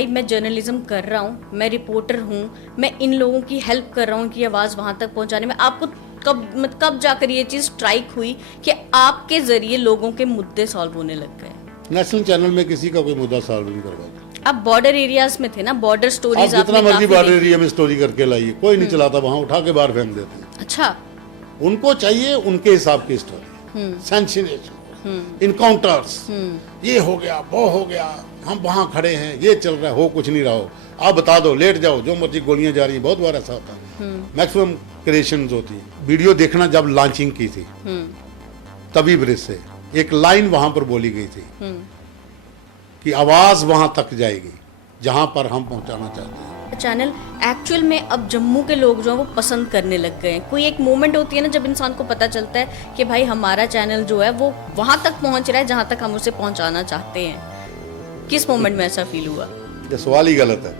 भाई मैं जर्नलिज्म कर रहा हूँ, मैं रिपोर्टर हूँ, मैं इन लोगों की हेल्प कर रहा हूँ कि आवाज़ वहाँ तक पहुँचाने में, आपको कब जाकर ये चीज़ स्ट्राइक हुई कि आपके ज़रिए लोगों के मुद्दे सॉल्व होने लग गए? नेशनल चैनल में किसी का कोई मुद्दा सॉल्व नहीं करवाता। आप बॉर्डर एरियाज में थे ना, बॉर्डर आप स्टोरीज जितना मर्जी बॉर्डर एरिया में स्टोरी करके लाइए, कोई नहीं चलाता, वहाँ उठा के बाहर फेंक देते हैं। अच्छा, उनको चाहिए उनके हिसाब की स्टोरी, सेंसेशन, इनकाउंटर्स, ये हो गया, वो हो गया, हम वहाँ खड़े हैं, ये चल रहा है, हो कुछ नहीं रहा हो, आप बता दो, लेट जाओ, जो मर्जी गोलियां जा रही हैं। बहुत बार ऐसा होता है। मैक्सिमम क्रिएशंस होती है। वीडियो देखना जब लॉन्चिंग की थी तभी ब्रिज से एक लाइन वहां पर बोली गई थी कि आवाज वहां तक जाएगी जहां पर हम पहुंचाना चाहते हैं। चैनल एक्चुअल में अब जम्मू के लोग जो है वो पसंद करने लग गए हैं। कोई एक मोमेंट होती है ना जब इंसान को पता चलता है कि भाई हमारा चैनल जो है वो वहां तक पहुंच रहा है जहां तक हम उसे पहुंचाना चाहते हैं। किस मोमेंट में ऐसा फील हुआ? ये सवाल ही गलत है।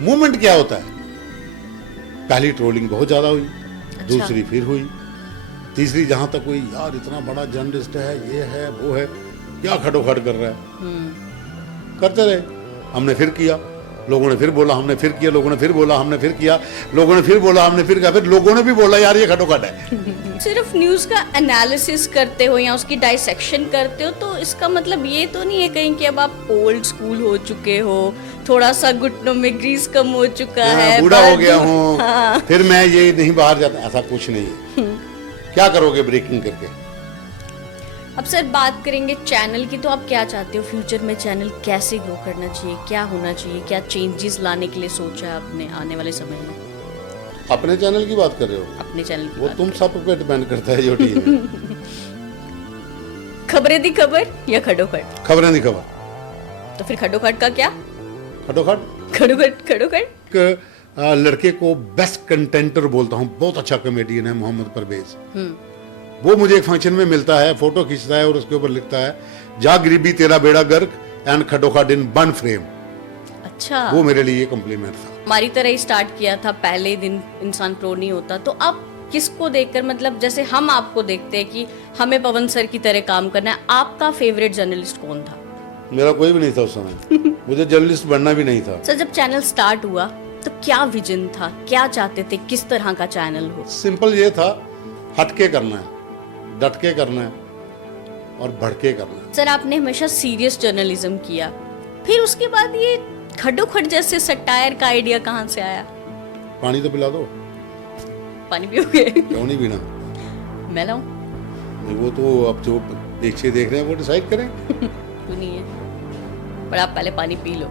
मोमेंट क्या होता है? पहली ट्रोलिंग बहुत ज्यादा हुई, दूसरी फिर हुई, तीसरी जहां तक हुई, यार इतना बड़ा जर्नलिस्ट है, ये है वो है, क्या खटोखट कर रहा है। करते रहे, हमने फिर किया, लोगों ने फिर बोला, हमने फिर किया, लोगों ने फिर बोला, हमने फिर किया, लोगों ने फिर बोला, हमने फिर किया, फिर लोगों ने भी बोला यार ये खटोखट है। सिर्फ न्यूज का एनालिसिस करते हो या उसकी डाइसेक्शन करते हो तो इसका मतलब ये तो नहीं है कहीं कि अब आप ओल्ड स्कूल हो चुके हो, थोड़ा सा घुटनों में ग्रीस कम हो चुका है, बूढ़ा हो गया हूँ, हाँ। फिर मैं ये नहीं बाहर जाता, ऐसा कुछ नहीं है। क्या करोगे ब्रेकिंग करके? अब सर बात करेंगे चैनल की, तो आप क्या चाहते हो फ्यूचर में? चैनल कैसे ग्रो करना चाहिए, क्या होना चाहिए, क्या चेंजेस लाने के लिए सोचा है आपने आने वाले समय में? अपने चैनल की बात कर रहे हो? अपने चैनल की वो बात तुम सब पे डिपेंड करता है जो टीम है। खबरें दी खबर या खडोखट? खबरें दी खबर। तो फिर खडोखट का क्या? खटोखट लड़के को बेस्ट कंटेंटर बोलता हूँ, बहुत अच्छा कॉमेडियन है मोहम्मद परवेज। वो मुझे एक फंक्शन में मिलता है, फोटो खींचता है और उसके ऊपर लिखता है जा गरीबी तेरा बेड़ा गर्क एंड खटोखट इन वन फ्रेम। अच्छा, वो मेरे लिए कॉम्प्लीमेंट था। हमारी तरह ही स्टार्ट किया था, पहले दिन इंसान प्रो नहीं होता। तो आप किसको देखकर, मतलब जैसे हम आपको देखते हैं कि हमें पवन सर की तरह काम करना है, आपका फेवरेट जर्नलिस्ट कौन था? मेरा कोई भी नहीं था उस समय। मुझे जर्नलिस्ट बनना भी नहीं था। सर जब चैनल स्टार्ट हुआ तो क्या विजन था, क्या चाहते थे, किस तरह का चैनल हो? सिंपल ये था, हटके करना है, डटके करना है और भड़के करना है। सर आपने हमेशा सीरियस जर्नलिज्म किया, फिर उसके बाद ये खडोखट जैसे सटायर का आइडिया कहाँ से आया? पानी तो पिला दो। पानी पियोगे? क्यों नहीं पीना? मैं लाऊं? नहीं, वो तो अब जो पीछे देख रहे हैं वो डिसाइड करें। क्यों नहीं है, पर आप पहले पानी पी लो।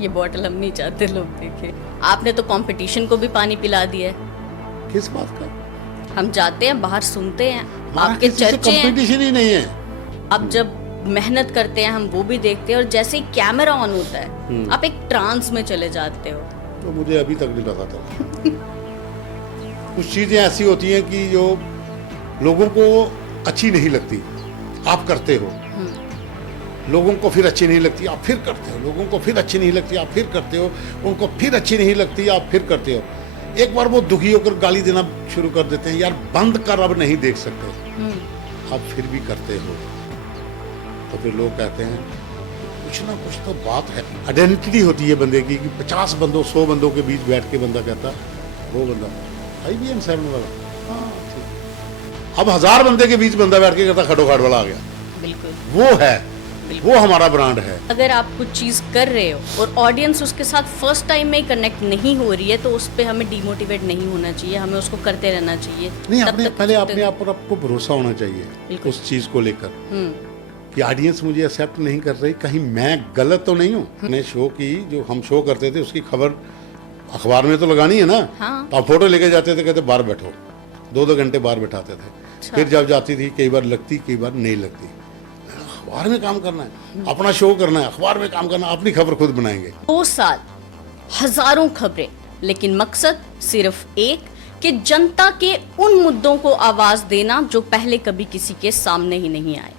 ये बॉटल हम नहीं चाहते लोग देखे। आपने तो कंपटीशन को भी पानी पिला दिया है। किस बात का? हम जाते हैं बाहर, सुनते हैं आपके चर्चे हैं, कंपटीशन ही नहीं है। अब जब मेहनत करते हैं हम वो भी देखते हैं, और जैसे ही कैमरा ऑन होता है आप एक ट्रांस में चले जाते हो। तो मुझे अभी तक नहीं पता था। कुछ चीजें ऐसी होती हैं कि जो लोगों को अच्छी नहीं लगती, आप करते हो, लोगों को फिर अच्छी नहीं लगती, आप फिर करते हो, लोगों को फिर अच्छी नहीं लगती, आप फिर करते हो, उनको फिर अच्छी नहीं लगती, आप फिर करते हो। एक बार वो दुखी होकर गाली देना शुरू कर देते हैं, यार बंद कर, अब नहीं देख सकते, आप फिर भी करते हो। तो फिर लोग कहते हैं कुछ ना कुछ तो बात है। आइडेंटिटी होती है बंदे की कि 50 बंदों 100 बंदों के बीच बैठ के बंदा कहता वो बंदा IBM 7 वाला, हाँ ठीक। अब 1000 बंदे के बीच बंदा बैठ के कहता खटोखट वाला आ गया। बिल्कुल वो है, वो हमारा ब्रांड है। अगर आप कुछ चीज कर रहे हो और ऑडियंस उसके साथ फर्स्ट टाइम में ही कनेक्ट नहीं हो रही है तो उस पर हमें डिमोटिवेट नहीं होना चाहिए, हमें उसको करते रहना चाहिए। नहीं, अपने पहले अपने आप पर आपको भरोसा होना चाहिए उस चीज को लेकर कि ऑडियंस मुझे एक्सेप्ट नहीं कर रही, कहीं मैं गलत तो नहीं हूँ। मैंने शो की, जो हम शो करते थे उसकी खबर अखबार में तो लगानी है ना। हाँ। तो आप फोटो लेके जाते थे, कहते बाहर बैठो, 2-2 घंटे बाहर बैठाते थे। अच्छा। फिर जब जाती थी कई बार लगती, कई बार नहीं लगती। अखबार में काम करना है, अपना शो करना है, अखबार में काम करना है, अपनी खबर खुद बनाएंगे। 2 साल, हजारों खबरें, लेकिन मकसद सिर्फ एक, कि जनता के उन मुद्दों को आवाज देना जो पहले कभी किसी के सामने ही नहीं आए।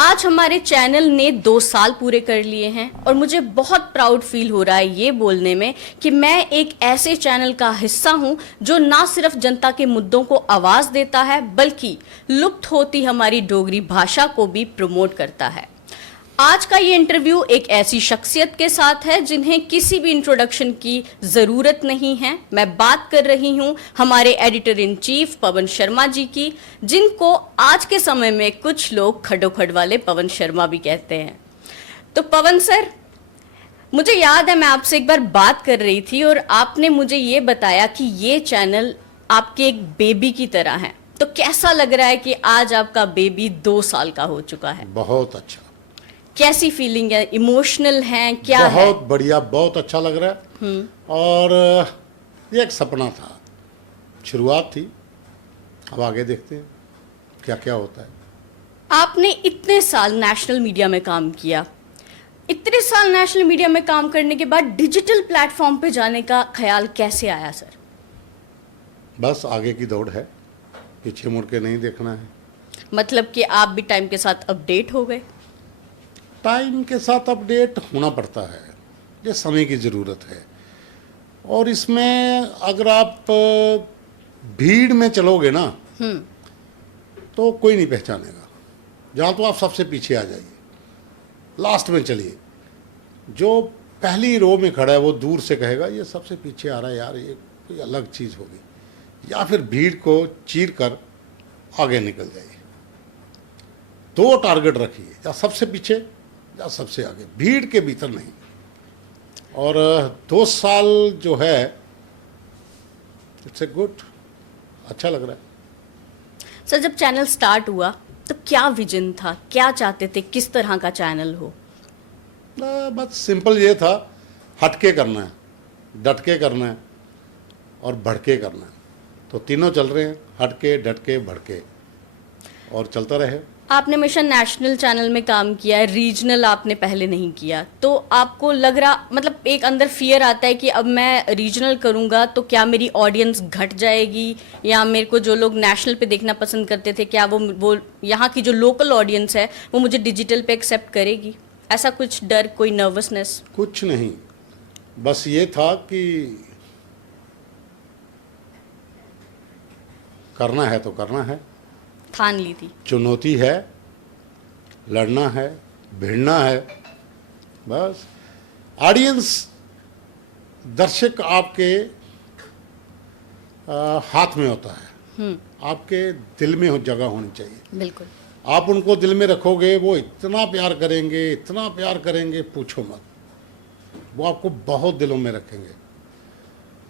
आज हमारे चैनल ने 2 साल पूरे कर लिए हैं और मुझे बहुत प्राउड फील हो रहा है ये बोलने में कि मैं एक ऐसे चैनल का हिस्सा हूं जो ना सिर्फ जनता के मुद्दों को आवाज देता है बल्कि लुप्त होती हमारी डोगरी भाषा को भी प्रमोट करता है। आज का ये इंटरव्यू एक ऐसी शख्सियत के साथ है जिन्हें किसी भी इंट्रोडक्शन की जरूरत नहीं है। मैं बात कर रही हूं हमारे editor in chief Pawan Sharma ji की, जिनको आज के समय में कुछ लोग खडोखड वाले पवन शर्मा भी कहते हैं। तो पवन सर, मुझे याद है मैं आपसे एक बार बात कर रही थी और आपने मुझे ये बताया कि ये चैनल आपके एक बेबी की तरह है। तो कैसा लग रहा है कि आज आपका बेबी 2 साल का हो चुका है? बहुत अच्छा। कैसी फीलिंग है? इमोशनल है क्या? बहुत बढ़िया, बहुत अच्छा लग रहा है। और ये एक सपना था, शुरुआत थी, अब आगे देखते हैं क्या क्या होता है। आपने इतने साल नेशनल मीडिया में काम किया, इतने साल नेशनल मीडिया में काम करने के बाद डिजिटल प्लेटफॉर्म पे जाने का ख्याल कैसे आया सर? बस आगे की दौड़ है, पीछे मुड़ के नहीं देखना है। मतलब कि आप भी टाइम के साथ अपडेट हो गए? टाइम के साथ अपडेट होना पड़ता है, ये समय की ज़रूरत है। और इसमें अगर आप भीड़ में चलोगे ना तो कोई नहीं पहचानेगा। जहाँ तो आप सबसे पीछे आ जाइए, लास्ट में चलिए, जो पहली रो में खड़ा है वो दूर से कहेगा ये सबसे पीछे आ रहा है यार, ये कोई अलग चीज़ होगी। या फिर भीड़ को चीर कर आगे निकल जाइए। 2 टारगेट रखिए, या सबसे पीछे या सबसे आगे, भीड़ के भीतर नहीं। और 2 साल जो है इट्स ए गुड, अच्छा लग रहा है। सर, जब चैनल स्टार्ट हुआ तो क्या विजन था, क्या चाहते थे, किस तरह का चैनल हो? बस सिंपल ये था, हटके करना है, डटके करना है और भड़के करना है। तो तीनों चल रहे हैं, हटके, डटके, भड़के, और चलता रहे। आपने हमेशा नेशनल चैनल में काम किया है, रीजनल आपने पहले नहीं किया, तो आपको लग रहा, मतलब एक अंदर फियर आता है कि अब मैं रीजनल करूंगा तो क्या मेरी ऑडियंस घट जाएगी, या मेरे को जो लोग नेशनल पे देखना पसंद करते थे क्या वो यहाँ की जो लोकल ऑडियंस है वो मुझे डिजिटल पे एक्सेप्ट करेगी? ऐसा कुछ डर, कोई नर्वसनेस? कुछ नहीं, बस ये था कि करना है तो करना है, ठान ली थी। चुनौती है, लड़ना है, भिड़ना है। बस ऑडियंस, दर्शक आपके हाथ में होता है, आपके दिल में जगह होनी चाहिए। बिल्कुल। आप उनको दिल में रखोगे, वो इतना प्यार करेंगे, इतना प्यार करेंगे, पूछो मत। वो आपको बहुत दिलों में रखेंगे।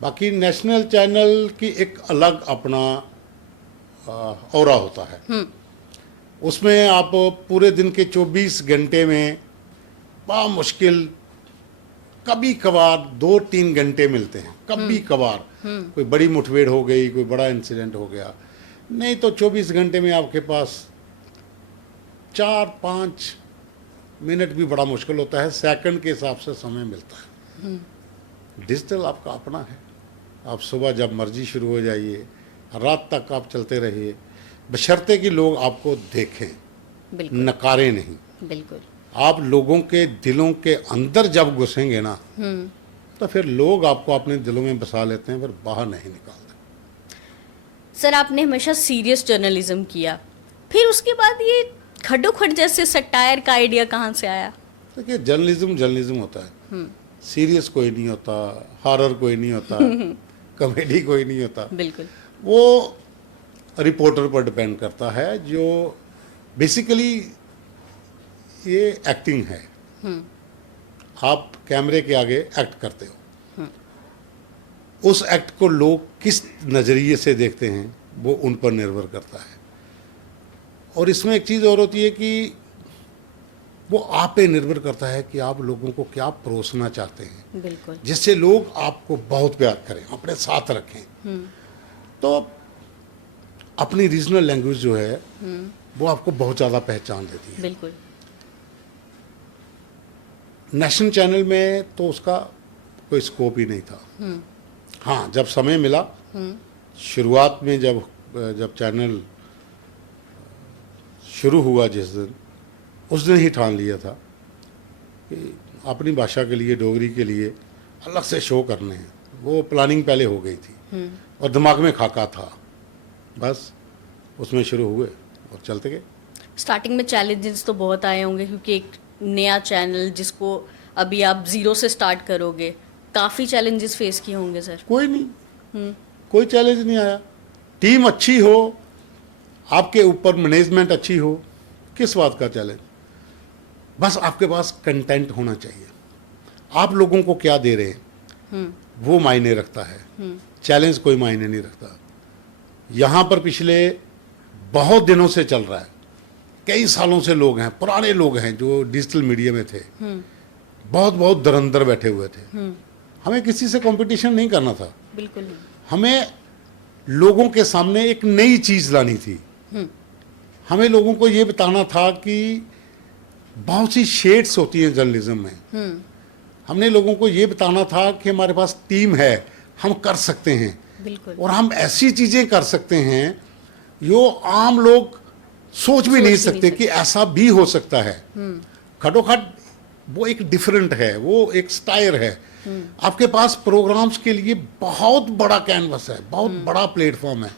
बाकी नेशनल चैनल की एक अलग अपना औरा होता है। उसमें आप पूरे दिन के 24 घंटे में मुश्किल कभी कभार 2-3 घंटे मिलते हैं, कभी कभार कोई बड़ी मुठभेड़ हो गई, कोई बड़ा इंसिडेंट हो गया, नहीं तो 24 घंटे में आपके पास 4-5 मिनट भी बड़ा मुश्किल होता है, सेकंड के हिसाब से समय मिलता है। डिजिटल आपका अपना है, आप सुबह जब मर्जी शुरू हो जाइए, रात तक आप चलते रहिए, बशर्ते कि लोग आपको देखें, नकारे नहीं। बिल्कुल। आप लोगों के दिलों के अंदर जब घुसेंगे ना तो फिर लोग आपको अपने दिलों में बसा लेते हैं, फिर बाहर नहीं निकालते। सर, आपने हमेशा सीरियस जर्नलिज्म किया, फिर उसके बाद ये खडोखड जैसे सटायर का आइडिया कहाँ से आया? देखिए, जर्नलिज्म होता है, सीरियस कोई नहीं होता, हॉरर कोई नहीं होता, कॉमेडी कोई नहीं होता। बिल्कुल। वो रिपोर्टर पर डिपेंड करता है, जो बेसिकली ये एक्टिंग है। आप कैमरे के आगे एक्ट करते हो, उस एक्ट को लोग किस नज़रिए से देखते हैं वो उन पर निर्भर करता है। और इसमें एक चीज़ और होती है कि वो आप पे निर्भर करता है कि आप लोगों को क्या परोसना चाहते हैं। बिल्कुल। जिससे लोग आपको बहुत प्यार करें, अपने साथ रखें। तो अपनी रीजनल लैंग्वेज जो है वो आपको बहुत ज़्यादा पहचान देती है। बिल्कुल। नेशनल चैनल में तो उसका कोई स्कोप ही नहीं था। हाँ, जब समय मिला, शुरुआत में जब चैनल शुरू हुआ, जिस दिन, उस दिन ही ठान लिया था कि अपनी भाषा के लिए, डोगरी के लिए अलग से शो करने हैं। वो प्लानिंग पहले हो गई थी और दिमाग में खाका था, बस उसमें शुरू हुए और चलते गए। स्टार्टिंग में चैलेंजेस तो बहुत आए होंगे, क्योंकि एक नया चैनल जिसको अभी आप जीरो से स्टार्ट करोगे, काफ़ी चैलेंजेस फेस किए होंगे सर। कोई नहीं, कोई चैलेंज नहीं आया। टीम अच्छी हो, आपके ऊपर मैनेजमेंट अच्छी हो, किस बात का चैलेंज? बस आपके पास कंटेंट होना चाहिए। आप लोगों को क्या दे रहे हैं वो मायने रखता है, चैलेंज कोई मायने नहीं रखता। यहाँ पर पिछले बहुत दिनों से चल रहा है, कई सालों से लोग हैं, पुराने लोग हैं जो डिजिटल मीडिया में थे, बहुत बहुत दरअंदर बैठे हुए थे। हमें किसी से कंपटीशन नहीं करना था, बिल्कुल नहीं। हमें लोगों के सामने एक नई चीज लानी थी। हमें लोगों को ये बताना था कि बहुत सी शेड्स होती हैं जर्नलिज्म में। हमने लोगों को ये बताना था कि हमारे पास टीम है, हम कर सकते हैं, बिल्कुल। और हम ऐसी चीजें कर सकते हैं जो आम लोग सोच भी नहीं सकते कि ऐसा भी हो सकता है। खटोखट वो एक डिफरेंट है, वो एक स्टाइल है। आपके पास प्रोग्राम्स के लिए बहुत बड़ा कैनवस है, बहुत बड़ा प्लेटफॉर्म है।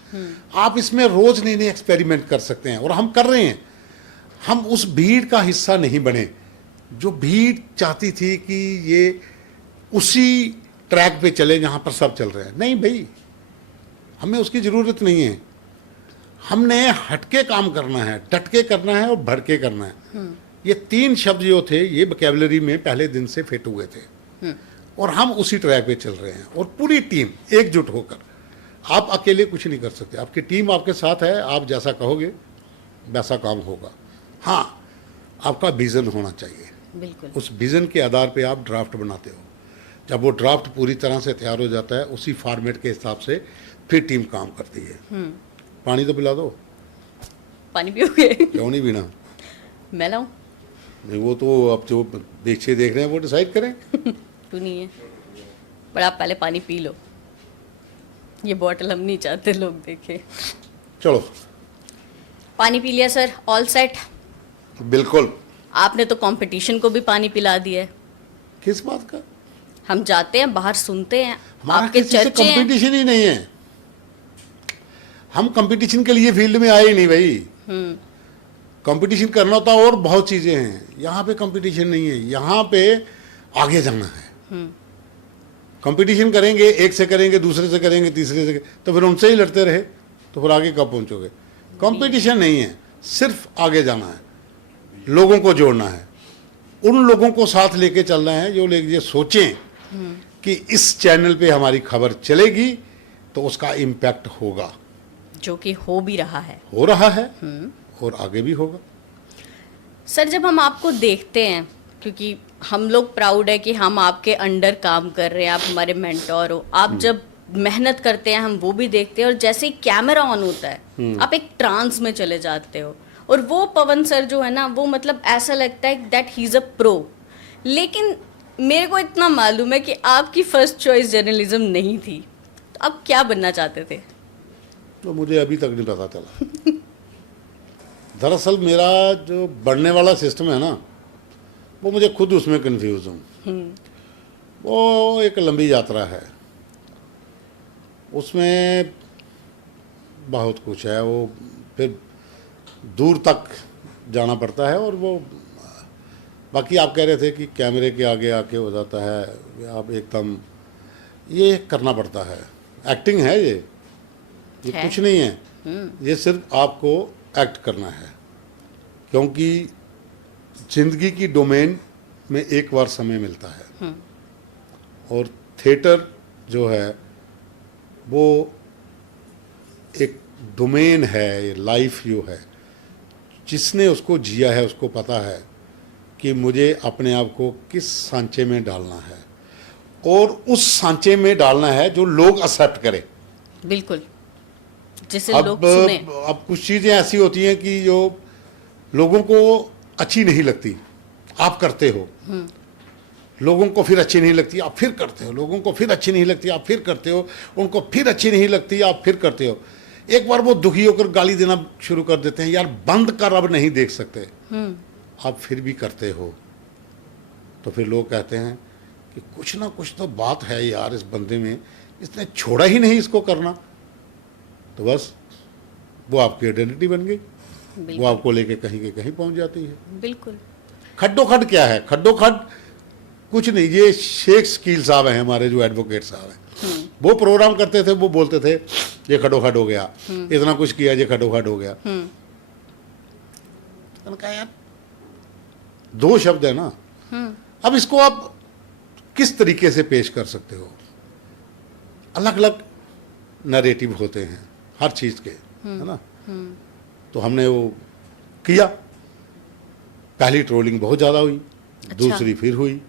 आप इसमें रोज नए नए एक्सपेरिमेंट कर सकते हैं, और हम कर रहे हैं। हम उस भीड़ का हिस्सा नहीं बने जो भीड़ चाहती थी कि ये उसी ट्रैक पे चले जहां पर सब चल रहे हैं। नहीं भाई, हमें उसकी जरूरत नहीं है। हमने हटके काम करना है, डटके करना है और भड़के करना है। ये तीन शब्द जो थे ये वोकैबुलरी में पहले दिन से फिट हुए थे, और हम उसी ट्रैक पे चल रहे हैं। और पूरी टीम एकजुट होकर, आप अकेले कुछ नहीं कर सकते, आपकी टीम आपके साथ है। आप जैसा कहोगे वैसा काम होगा। हाँ, आपका विजन होना चाहिए। बिल्कुल। उस विजन के आधार पे आप ड्राफ्ट बनाते हो। जब वो ड्राफ्ट पूरी तरह से तैयार हो जाता है, उसी फॉर्मेट के हिसाब से फिर टीम काम करती है। पानी तो पिला दो। पानी पियोगे? क्यों नहीं पीना? मैं लाऊं? नहीं, वो तो अब जो पीछे देख रहे हैं वो डिसाइड करें। तू नहीं है, पर आप पहले पानी पी लो। ये बॉटल हम नहीं चाहते लोग देखे। चलो, पानी पी लिया सर, ऑल सेट। बिल्कुल। आपने तो कंपटीशन को भी पानी पिला दिया है। किस बात का? हम जाते हैं बाहर, सुनते हैं हमारा आपके किसी से चर्चे हैं। कंपटीशन ही नहीं है। हम कंपटीशन के लिए फील्ड में आए ही नहीं भाई। कंपटीशन करना होता और बहुत चीजें हैं। यहाँ पे कंपटीशन नहीं है, यहाँ पे आगे जाना है। कंपटीशन करेंगे, एक से करेंगे, दूसरे से करेंगे, तीसरे से, तो फिर उनसे ही लड़ते रहे तो फिर आगे कब पहुंचोगे? कंपटीशन नहीं है, सिर्फ आगे जाना है, लोगों को जोड़ना है, उन लोगों को साथ लेके चलना है जो लोग ये सोचें कि इस चैनल पे हमारी खबर चलेगी तो उसका इम्पैक्ट होगा, जो कि हो भी रहा है। हो रहा है और आगे भी होगा। सर, जब हम आपको देखते हैं, क्योंकि हम लोग प्राउड है कि हम आपके अंडर काम कर रहे हैं, आप हमारे मेंटोर हो, आप जब मेहनत करते हैं हम वो भी देखते हैं, और जैसे ही कैमरा ऑन होता है आप एक ट्रांस में चले जाते हो। और वो पवन सर जो है ना, वो मतलब ऐसा लगता है that he is a pro. लेकिन मेरे को इतना मालूम है कि आपकी फर्स्ट चॉइस जर्नलिज्म नहीं थी, तो आप क्या बनना चाहते थे? तो मुझे अभी तक नहीं पता चला। दरअसल मेरा जो बढ़ने वाला सिस्टम है ना, वो मुझे खुद उसमें कंफ्यूज हूँ। वो एक लंबी यात्रा है, उसमें बहुत कुछ है, वो फिर दूर तक जाना पड़ता है। और वो बाकी आप कह रहे थे कि कैमरे के आगे आके हो जाता है, आप एकदम ये करना पड़ता है। एक्टिंग है ये कुछ नहीं है। ये सिर्फ आपको एक्ट करना है, क्योंकि जिंदगी की डोमेन में एक बार समय मिलता है। और थिएटर जो है वो एक डोमेन है, लाइफ जो है, जिसने उसको जिया है उसको पता है कि मुझे अपने आप को किस सांचे में डालना है, और उस सांचे में डालना है जो लोग एक्सेप्ट करें। बिल्कुल, जिसे अब लोग सुने। अब कुछ चीज़ें ऐसी होती हैं कि जो लोगों को अच्छी नहीं लगती, आप करते हो, लोगों को फिर अच्छी नहीं लगती, आप फिर करते हो, लोगों को फिर अच्छी नहीं लगती, आप फिर करते हो, उनको फिर अच्छी नहीं लगती, आप फिर करते हो। एक बार वो दुखी होकर गाली देना शुरू कर देते हैं, यार बंद कर, अब नहीं देख सकते, आप फिर भी करते हो। तो फिर लोग कहते हैं कि कुछ ना कुछ तो बात है यार इस बंदे में, इसने छोड़ा ही नहीं इसको करना। तो बस वो आपकी आइडेंटिटी बन गई, वो आपको लेके कहीं के कहीं पहुंच जाती है। बिल्कुल। खड्डो खड क्या है? खड्डो खड कुछ नहीं, ये शेख शकील साहब हैं हमारे जो एडवोकेट साहब हैं, वो प्रोग्राम करते थे, वो बोलते थे ये खड्डो खड हो गया, इतना कुछ किया, ये खड्डो खड हो गया। मैंने कहा यार दो शब्द है ना, अब इसको आप किस तरीके से पेश कर सकते हो? अलग अलग नैरेटिव होते हैं हर चीज के, है ना। तो हमने वो किया, पहली ट्रोलिंग बहुत ज्यादा हुई, दूसरी फिर हुई,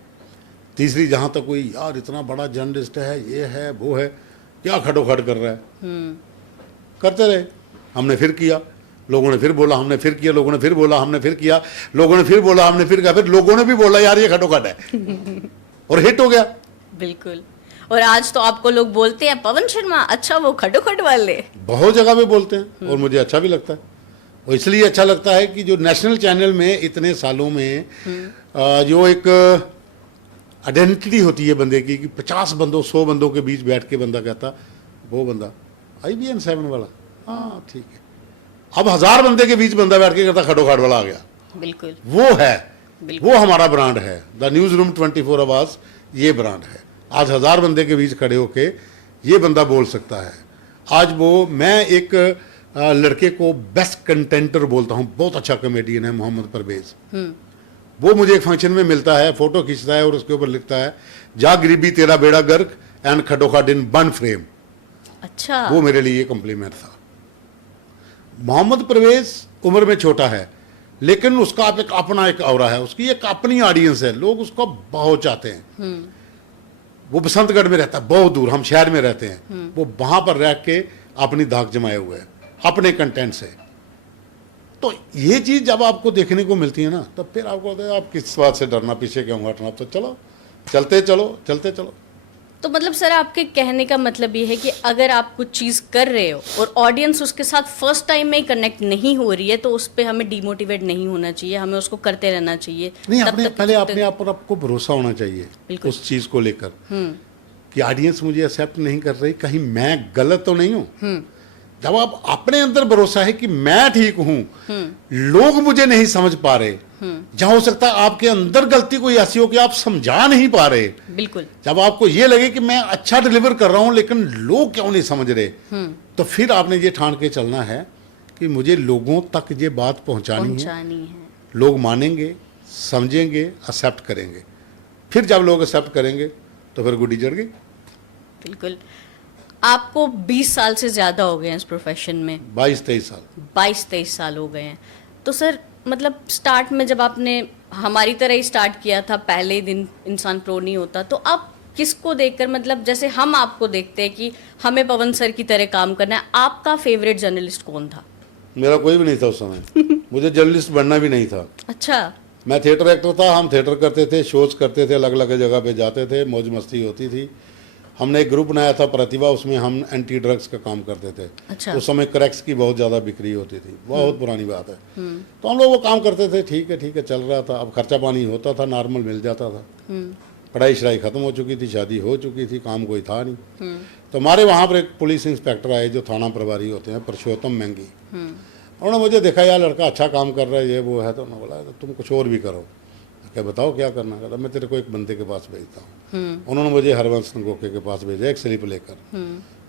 तीसरी जहां तक हुई, यार इतना बड़ा जर्नलिस्ट है, ये है वो है, क्या खड़ोखड़ कर रहा है। करते रहे, हमने फिर किया, लोगों ने फिर बोला, हमने फिर किया, लोगों ने फिर बोला, हमने फिर किया, लोगों ने फिर बोला, हमने फिर किया, फिर लोगों ने भी बोला यार ये खड़ोखड़ है और हिट हो गया। बिल्कुल। और आज तो आपको लोग बोलते हैं पवन शर्मा, अच्छा वो खडोखट वाले, बहुत जगह पे बोलते हैं और मुझे अच्छा भी लगता है। और इसलिए अच्छा लगता है कि जो नेशनल चैनल में इतने सालों में जो एक आइडेंटिटी होती है बंदे की कि 50 बंदों 100 बंदों के बीच बैठ के बंदा कहता वो बंदा IBN 7 वाला, हाँ ठीक है। अब 1000 बंदे के बीच बंदा बैठ के कहता खडोखट वाला आ गया। बिल्कुल, वो है, वो हमारा ब्रांड है। द न्यूज रूम 24 आवर्स ये ब्रांड है। आज 1000 बंदे के बीच खड़े होके ये बंदा बोल सकता है। आज वो, मैं एक लड़के को बेस्ट कंटेंटर बोलता हूँ, बहुत अच्छा कॉमेडियन है, मोहम्मद परवेज। वो मुझे एक फंक्शन में मिलता है, फोटो खींचता है और उसके ऊपर लिखता है जा गरीबी तेरा बेड़ा गर्क एंड खडोखट इन वन फ्रेम। अच्छा, वो मेरे लिए कॉम्प्लीमेंट था। मोहम्मद परवेज उम्र में छोटा है लेकिन उसका एक अपना एक ऑरा है, उसकी एक अपनी ऑडियंस है, लोग उसको बहुत चाहते हैं। वो बसंतगढ़ में रहता है, बहुत दूर, हम शहर में रहते हैं, वो वहां पर रह के अपनी धाक जमाए हुए है अपने कंटेंट से। तो ये चीज जब आपको देखने को मिलती है ना, तब फिर आपको होता है आप किस बात से डरना, पीछे क्यों हटना, तो चलो चलते चलो चलते चलो। तो मतलब सर आपके कहने का मतलब ये है कि अगर आप कुछ चीज कर रहे हो और ऑडियंस उसके साथ फर्स्ट टाइम में ही कनेक्ट नहीं हो रही है तो उस पर हमें डिमोटिवेट नहीं होना चाहिए, हमें उसको करते रहना चाहिए। नहीं, अपने पहले अपने आप पर आपको भरोसा होना चाहिए उस चीज को लेकर कि ऑडियंस मुझे एक्सेप्ट नहीं कर रही, कहीं मैं गलत तो नहीं हूँ। जब आप अपने अंदर भरोसा है कि मैं ठीक हूं, लोग मुझे नहीं समझ पा रहे, जहां हो सकता है आपके अंदर गलती कोई ऐसी हो कि आप समझा नहीं पा रहे, बिल्कुल, जब आपको ये लगे कि मैं अच्छा डिलीवर कर रहा हूं लेकिन लोग क्यों नहीं समझ रहे, तो फिर आपने ये ठान के चलना है कि मुझे लोगों तक ये बात पहुंचानी है। लोग मानेंगे, समझेंगे, एक्सेप्ट करेंगे। फिर जब लोग एक्सेप्ट करेंगे तो फिर गुड्डी चढ़ गई। बिल्कुल। आपको 20 साल से ज़्यादा हो गए हैं इस प्रोफेशन में? 22-23 साल। 22-23 साल हो गए हैं। तो सर मतलब स्टार्ट में जब आपने हमारी तरह ही स्टार्ट किया था, पहले दिन इंसान प्रो नहीं होता, तो आप किसको देखकर, मतलब जैसे हम आपको देखते हैं कि हमें पवन सर की तरह काम करना है, आपका फेवरेट जर्नलिस्ट कौन था? मेरा कोई भी नहीं था उस समय मुझे जर्नलिस्ट बनना भी नहीं था। अच्छा। मैं थिएटर एक्टर था, हम थिएटर करते थे, शोज करते थे, अलग अलग जगह पे जाते थे, मौज मस्ती होती थी। हमने एक ग्रुप बनाया था प्रतिभा, उसमें हम एंटी ड्रग्स का काम करते थे। अच्छा। उस समय क्रैक्स की बहुत ज़्यादा बिक्री होती थी, बहुत पुरानी बात है। तो हम लोग वो काम करते थे, ठीक है चल रहा था। अब खर्चा पानी होता था, नॉर्मल मिल जाता था, पढ़ाई शढ़ाई ख़त्म हो चुकी थी, शादी हो चुकी थी, काम कोई था नहीं। तो हमारे वहाँ पर एक पुलिस इंस्पेक्टर आए जो थाना प्रभारी होते हैं, पुरुषोत्तम महंगी। उन्होंने मुझे देखा यार लड़का अच्छा काम कर रहा है, ये वो है, तो उन्होंने बोला तुम कुछ और भी करो। क्या बताओ क्या करना? कहता मैं तेरे को एक बंदे के पास भेजता हूँ। उन्होंने मुझे हरवंश गोके के पास भेजा, एक स्लिप लेकर।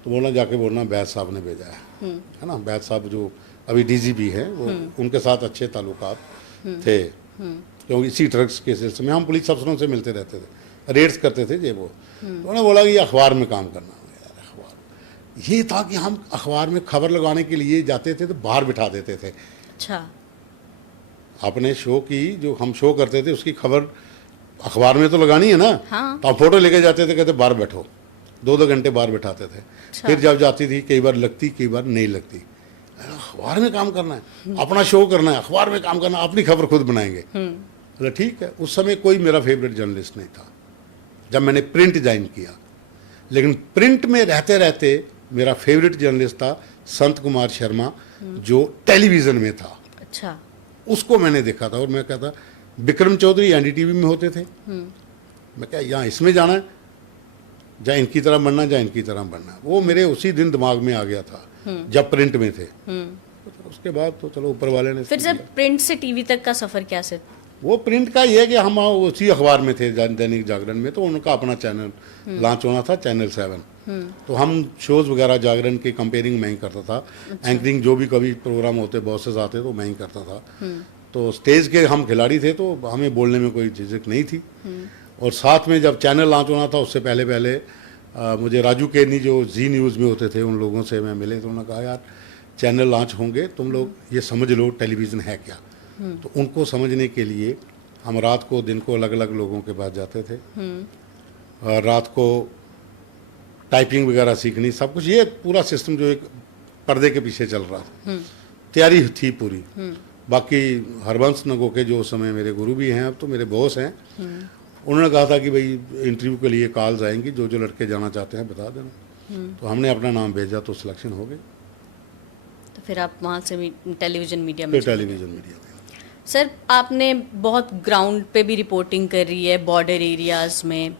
तो बोलना जाके बोलना बैद साहब ने भेजा है ना। बैद साहब जो अभी DGP हैं, वो उनके साथ अच्छे ताल्लुकात थे, क्योंकि इसी ड्रग्स के सिलसिले में हम पुलिस अफसरों से मिलते रहते थे, रेड्स करते थे ये वो। उन्होंने बोला कि अखबार में काम करना। अखबार ये था कि हम अखबार में खबर लगाने के लिए जाते थे तो बाहर बिठा देते थे। अच्छा। अपने शो की जो हम शो करते थे उसकी खबर अखबार में तो लगानी है ना। हाँ। तो हम फोटो लेके जाते थे, कहते बाहर बैठो, 2-2 घंटे बाहर बैठाते थे। अच्छा। फिर जब जाती थी कई बार लगती, कई बार नहीं लगती। अखबार में काम करना है, अपना शो करना है, अखबार में काम करना है, अपनी खबर खुद बनाएंगे। अरे ठीक है। उस समय कोई मेरा फेवरेट जर्नलिस्ट नहीं था जब मैंने प्रिंट ज्वाइन किया, लेकिन प्रिंट में रहते रहते मेरा फेवरेट जर्नलिस्ट था संत कुमार शर्मा, जो टेलीविज़न में था। अच्छा। उसको मैंने देखा था और मैं कहता विक्रम चौधरी NDTV में होते थे। मैं क्या यहाँ इसमें जाना है, या इनकी तरह बनना, या इनकी तरह बनना। वो मेरे उसी दिन दिमाग में आ गया था जब प्रिंट में थे। तो उसके बाद तो चलो ऊपर वाले ने। फिर सर प्रिंट से टीवी तक का सफर कैसे वो प्रिंट का ये है कि हम उसी अखबार में थे दैनिक जागरण में, तो उनका अपना चैनल लॉन्च होना था, चैनल 7। तो हम शोज वगैरह जागरण की कंपेयरिंग मैं ही करता था। एंकरिंग जो भी कभी प्रोग्राम होते, बॉसेस आते, तो मैं ही करता था। तो स्टेज के हम खिलाड़ी थे, तो हमें बोलने में कोई झिझक नहीं थी। और साथ में जब चैनल लॉन्च होना था उससे पहले पहले मुझे राजू केनी जो जी न्यूज़ में होते थे, उन लोगों से मैं मिले, तो उन्होंने कहा यार चैनल लॉन्च होंगे, तुम लोग ये समझ लो टेलीविज़न है क्या। तो उनको समझने के लिए हम रात को दिन को अलग अलग लोगों के पास जाते थे। और रात को टाइपिंग वगैरह सीखनी, सब कुछ, ये पूरा सिस्टम जो एक पर्दे के पीछे चल रहा था, तैयारी थी पूरी। बाकी हरबंस नगोके जो उस समय मेरे गुरु भी हैं, अब तो मेरे बॉस हैं, उन्होंने कहा था कि भाई इंटरव्यू के लिए कॉल्स आएंगी, जो जो लड़के जाना चाहते हैं बता देना। तो हमने अपना नाम भेजा, तो सिलेक्शन हो गई। तो फिर आप वहाँ से टेलीविज़न मीडिया में चले गए। टेलीविज़न मीडिया में सर, आपने बहुत ग्राउंड पे भी रिपोर्टिंग कर रही है, बॉर्डर एरियाज़ में,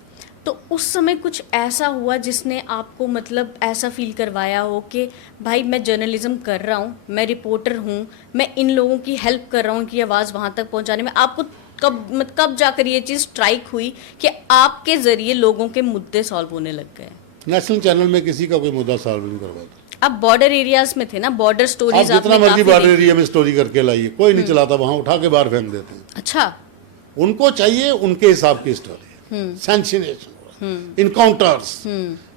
तो उस समय कुछ ऐसा हुआ जिसने आपको मतलब ऐसा फील करवाया हो कि भाई मैं जर्नलिज्म कर रहा हूँ, मैं रिपोर्टर हूँ, मैं इन लोगों की हेल्प कर रहा हूँ कि आवाज़ वहाँ तक पहुँचाने में, आपको कब जाकर ये चीज़ स्ट्राइक हुई कि आपके ज़रिए लोगों के मुद्दे सॉल्व होने लग गए? नेशनल चैनल में किसी का कोई मुद्दा सॉल्व नहीं करवाता। आप बॉर्डर एरियाज में थे ना, बॉर्डर आप स्टोरीज जितना मर्जी बॉर्डर एरिया में स्टोरी करके लाइए, कोई नहीं चलाता, वहां उठा के बाहर फेंक देते हैं। अच्छा, उनको चाहिए उनके हिसाब की स्टोरी, सेंसेशन, इनकाउंटर्स,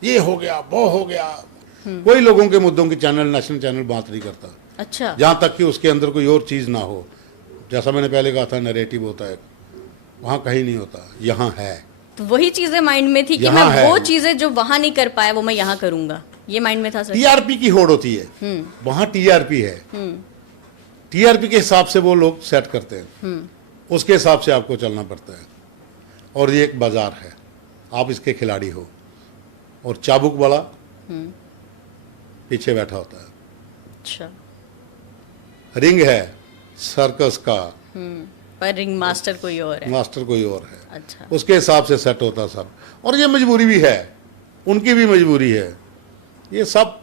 ये हो गया, वो हो गया। कोई लोगों के मुद्दों की चैनल, नेशनल चैनल बात नहीं करता, अच्छा, जहां तक कि उसके अंदर कोई और चीज ना हो। जैसा मैंने पहले कहा था, नैरेटिव होता है, वहां कहीं नहीं होता, यहाँ है। तो वही चीजें माइंड में थी कि मैं यहाँ है। वो चीजें जो वहां नहीं कर पाया वो मैं यहाँ करूंगा, ये माइंड में था सर। टीआरपी की होड़ होती है, वहां टीआरपी है, टीआरपी के हिसाब से वो लोग सेट करते हैं, उसके हिसाब से आपको चलना पड़ता है। और ये एक बाजार है, आप इसके खिलाड़ी हो, और चाबुक वाला पीछे बैठा होता है। अच्छा, रिंग है सर्कस का, पर रिंग मास्टर कोई और है। मास्टर कोई और है, अच्छा, उसके हिसाब से सेट होता सब। और ये मजबूरी भी है, उनकी भी मजबूरी है, ये सब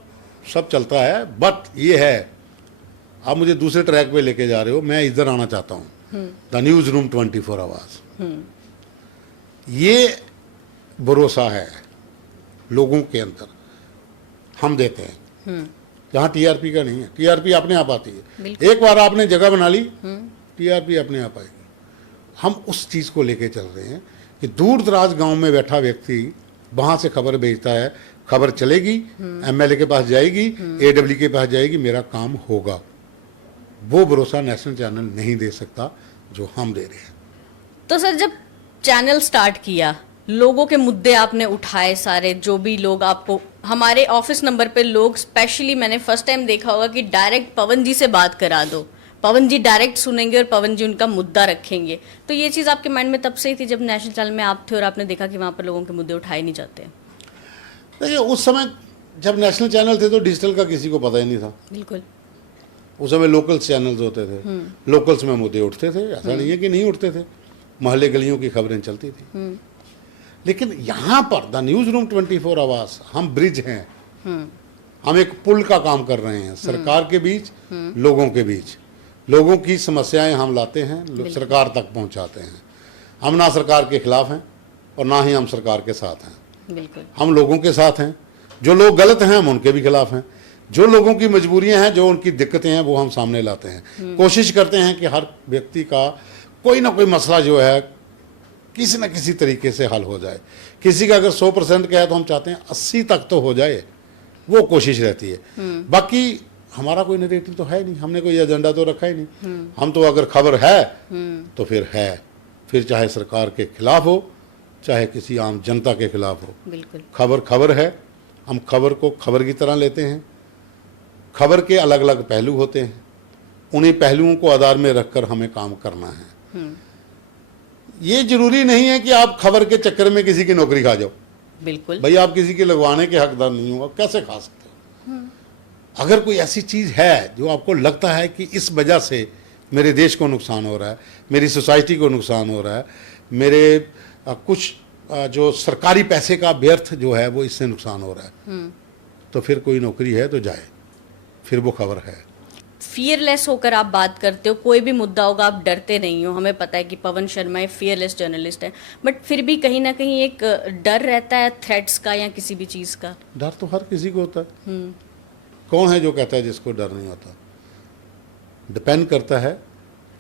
चलता है। बट ये है, आप मुझे दूसरे ट्रैक पे लेके जा रहे हो, मैं इधर आना चाहता हूँ, द न्यूज रूम 24 आवर्स। ये भरोसा है लोगों के अंदर, हम देते हैं, जहाँ टीआरपी का नहीं है। टीआरपी अपने आप आती है, एक बार आपने जगह बना ली, टीआरपी अपने आप आएगी। हम उस चीज़ को लेके चल रहे हैं कि दूर दराज गांव में बैठा व्यक्ति वहाँ से खबर भेजता है, खबर चलेगी, एमएलए के पास जाएगी, एडब्ल्यू के पास जाएगी, मेरा काम होगा। वो भरोसा नेशनल चैनल नहीं दे सकता जो हम दे रहे हैं। तो सर, जब चैनल स्टार्ट किया, लोगों के मुद्दे आपने उठाए सारे, जो भी लोग आपको, हमारे ऑफिस नंबर पे लोग स्पेशली, मैंने फर्स्ट टाइम देखा होगा कि डायरेक्ट पवन जी से बात करा दो, पवन जी डायरेक्ट सुनेंगे और पवन जी उनका मुद्दा रखेंगे। तो ये चीज़ आपके माइंड में तब से ही थी जब नेशनल चैनल में आप थे और आपने देखा कि वहाँ पर लोगों के मुद्दे उठाए नहीं जाते? देखिए, उस समय जब नेशनल चैनल थे तो डिजिटल का किसी को पता ही नहीं था। बिल्कुल, उस समय लोकल्स चैनल्स होते थे, लोकल्स में मुद्दे उठते थे, ऐसा नहीं है कि नहीं उठते थे, मोहल्ले गलियों की खबरें चलती थी। लेकिन यहाँ पर द न्यूज रूम 24 आवर्स, हम ब्रिज हैं, हम एक पुल का काम कर रहे हैं, सरकार के बीच, लोगों के बीच। लोगों की समस्याएं हम लाते हैं, सरकार तक पहुंचाते हैं। हम ना सरकार के खिलाफ हैं और ना ही हम सरकार के साथ हैं। बिल्कुल, हम लोगों के साथ हैं। जो लोग गलत हैं हम उनके भी खिलाफ हैं। जो लोगों की मजबूरियां हैं, जो उनकी दिक्कतें हैं, वो हम सामने लाते हैं। कोशिश करते हैं कि हर व्यक्ति का कोई ना कोई मसला जो है किसी न किसी तरीके से हल हो जाए। किसी का अगर 100% का है तो हम चाहते हैं 80 तक तो हो जाए, वो कोशिश रहती है। बाकी हमारा कोई नैरेटिव तो है नहीं, हमने कोई एजेंडा तो रखा ही नहीं। हम तो अगर खबर है तो फिर है, फिर चाहे सरकार के खिलाफ हो, चाहे किसी आम जनता के खिलाफ हो। बिल्कुल, खबर है। हम खबर को खबर की तरह लेते हैं। खबर के अलग अलग पहलू होते हैं, उन्हीं पहलुओं को आधार में रखकर हमें काम करना है। ये जरूरी नहीं है कि आप खबर के चक्कर में किसी की नौकरी खा जाओ। बिल्कुल, भाई, आप किसी के लगवाने के हकदार नहीं हो, आप कैसे खा सकते हो? अगर कोई ऐसी चीज़ है जो आपको लगता है कि इस वजह से मेरे देश को नुकसान हो रहा है, मेरी सोसाइटी को नुकसान हो रहा है, मेरे कुछ जो सरकारी पैसे का व्यर्थ जो है वो इससे नुकसान हो रहा है, तो फिर कोई नौकरी है तो जाए, फिर वो खबर है। फियरलेस होकर आप बात करते हो, कोई भी मुद्दा होगा आप डरते नहीं हो। हमें पता है कि पवन शर्मा एक फियरलेस जर्नलिस्ट है, बट फिर भी कहीं ना कहीं एक डर रहता है थ्रेट्स का या किसी भी चीज़ का। डर तो हर किसी को होता है। कौन है जो कहता है जिसको डर नहीं होता? डिपेंड करता है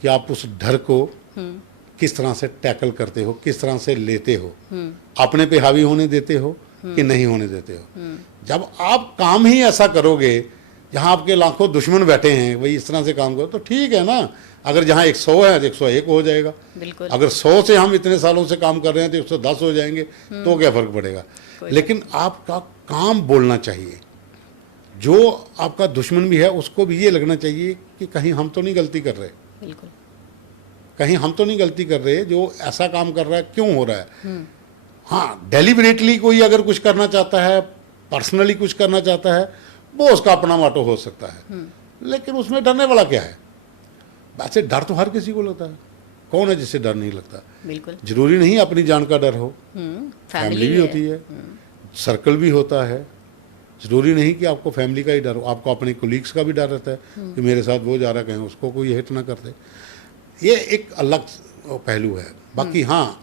कि आप उस डर को किस तरह से टैकल करते हो, किस तरह से लेते हो, अपने पे हावी होने देते हो कि नहीं होने देते हो। जब आप काम ही ऐसा करोगे जहाँ आपके लाखों दुश्मन बैठे हैं, वही इस तरह से काम करो तो ठीक है ना। अगर जहाँ 100 है तो 101 हो जाएगा। बिल्कुल। अगर 100 से हम इतने सालों से काम कर रहे हैं तो 110 हो जाएंगे, तो क्या फर्क पड़ेगा। लेकिन आपका काम बोलना चाहिए। जो आपका दुश्मन भी है उसको भी ये लगना चाहिए कि कहीं हम तो नहीं गलती कर रहे, बिल्कुल, कहीं हम तो नहीं गलती कर रहे, जो ऐसा काम कर रहा है क्यों हो रहा है। हाँ, डेलिबरेटली कोई अगर कुछ करना चाहता है, पर्सनली कुछ करना चाहता है, वो उसका अपना मोटो हो सकता है, लेकिन उसमें डरने वाला क्या है। वैसे डर तो हर किसी को लगता है, कौन है जिससे डर नहीं लगता। बिल्कुल। जरूरी नहीं अपनी जान का डर हो, फैमिली भी होती है, सर्कल भी होता है। जरूरी नहीं कि आपको फैमिली का ही डर हो, आपको अपने कोलीग्स का भी डर रहता है कि मेरे साथ वो जा रहा है, कहीं उसको कोई हिट ना कर दे। ये एक अलग पहलू है। बाकी हाँ,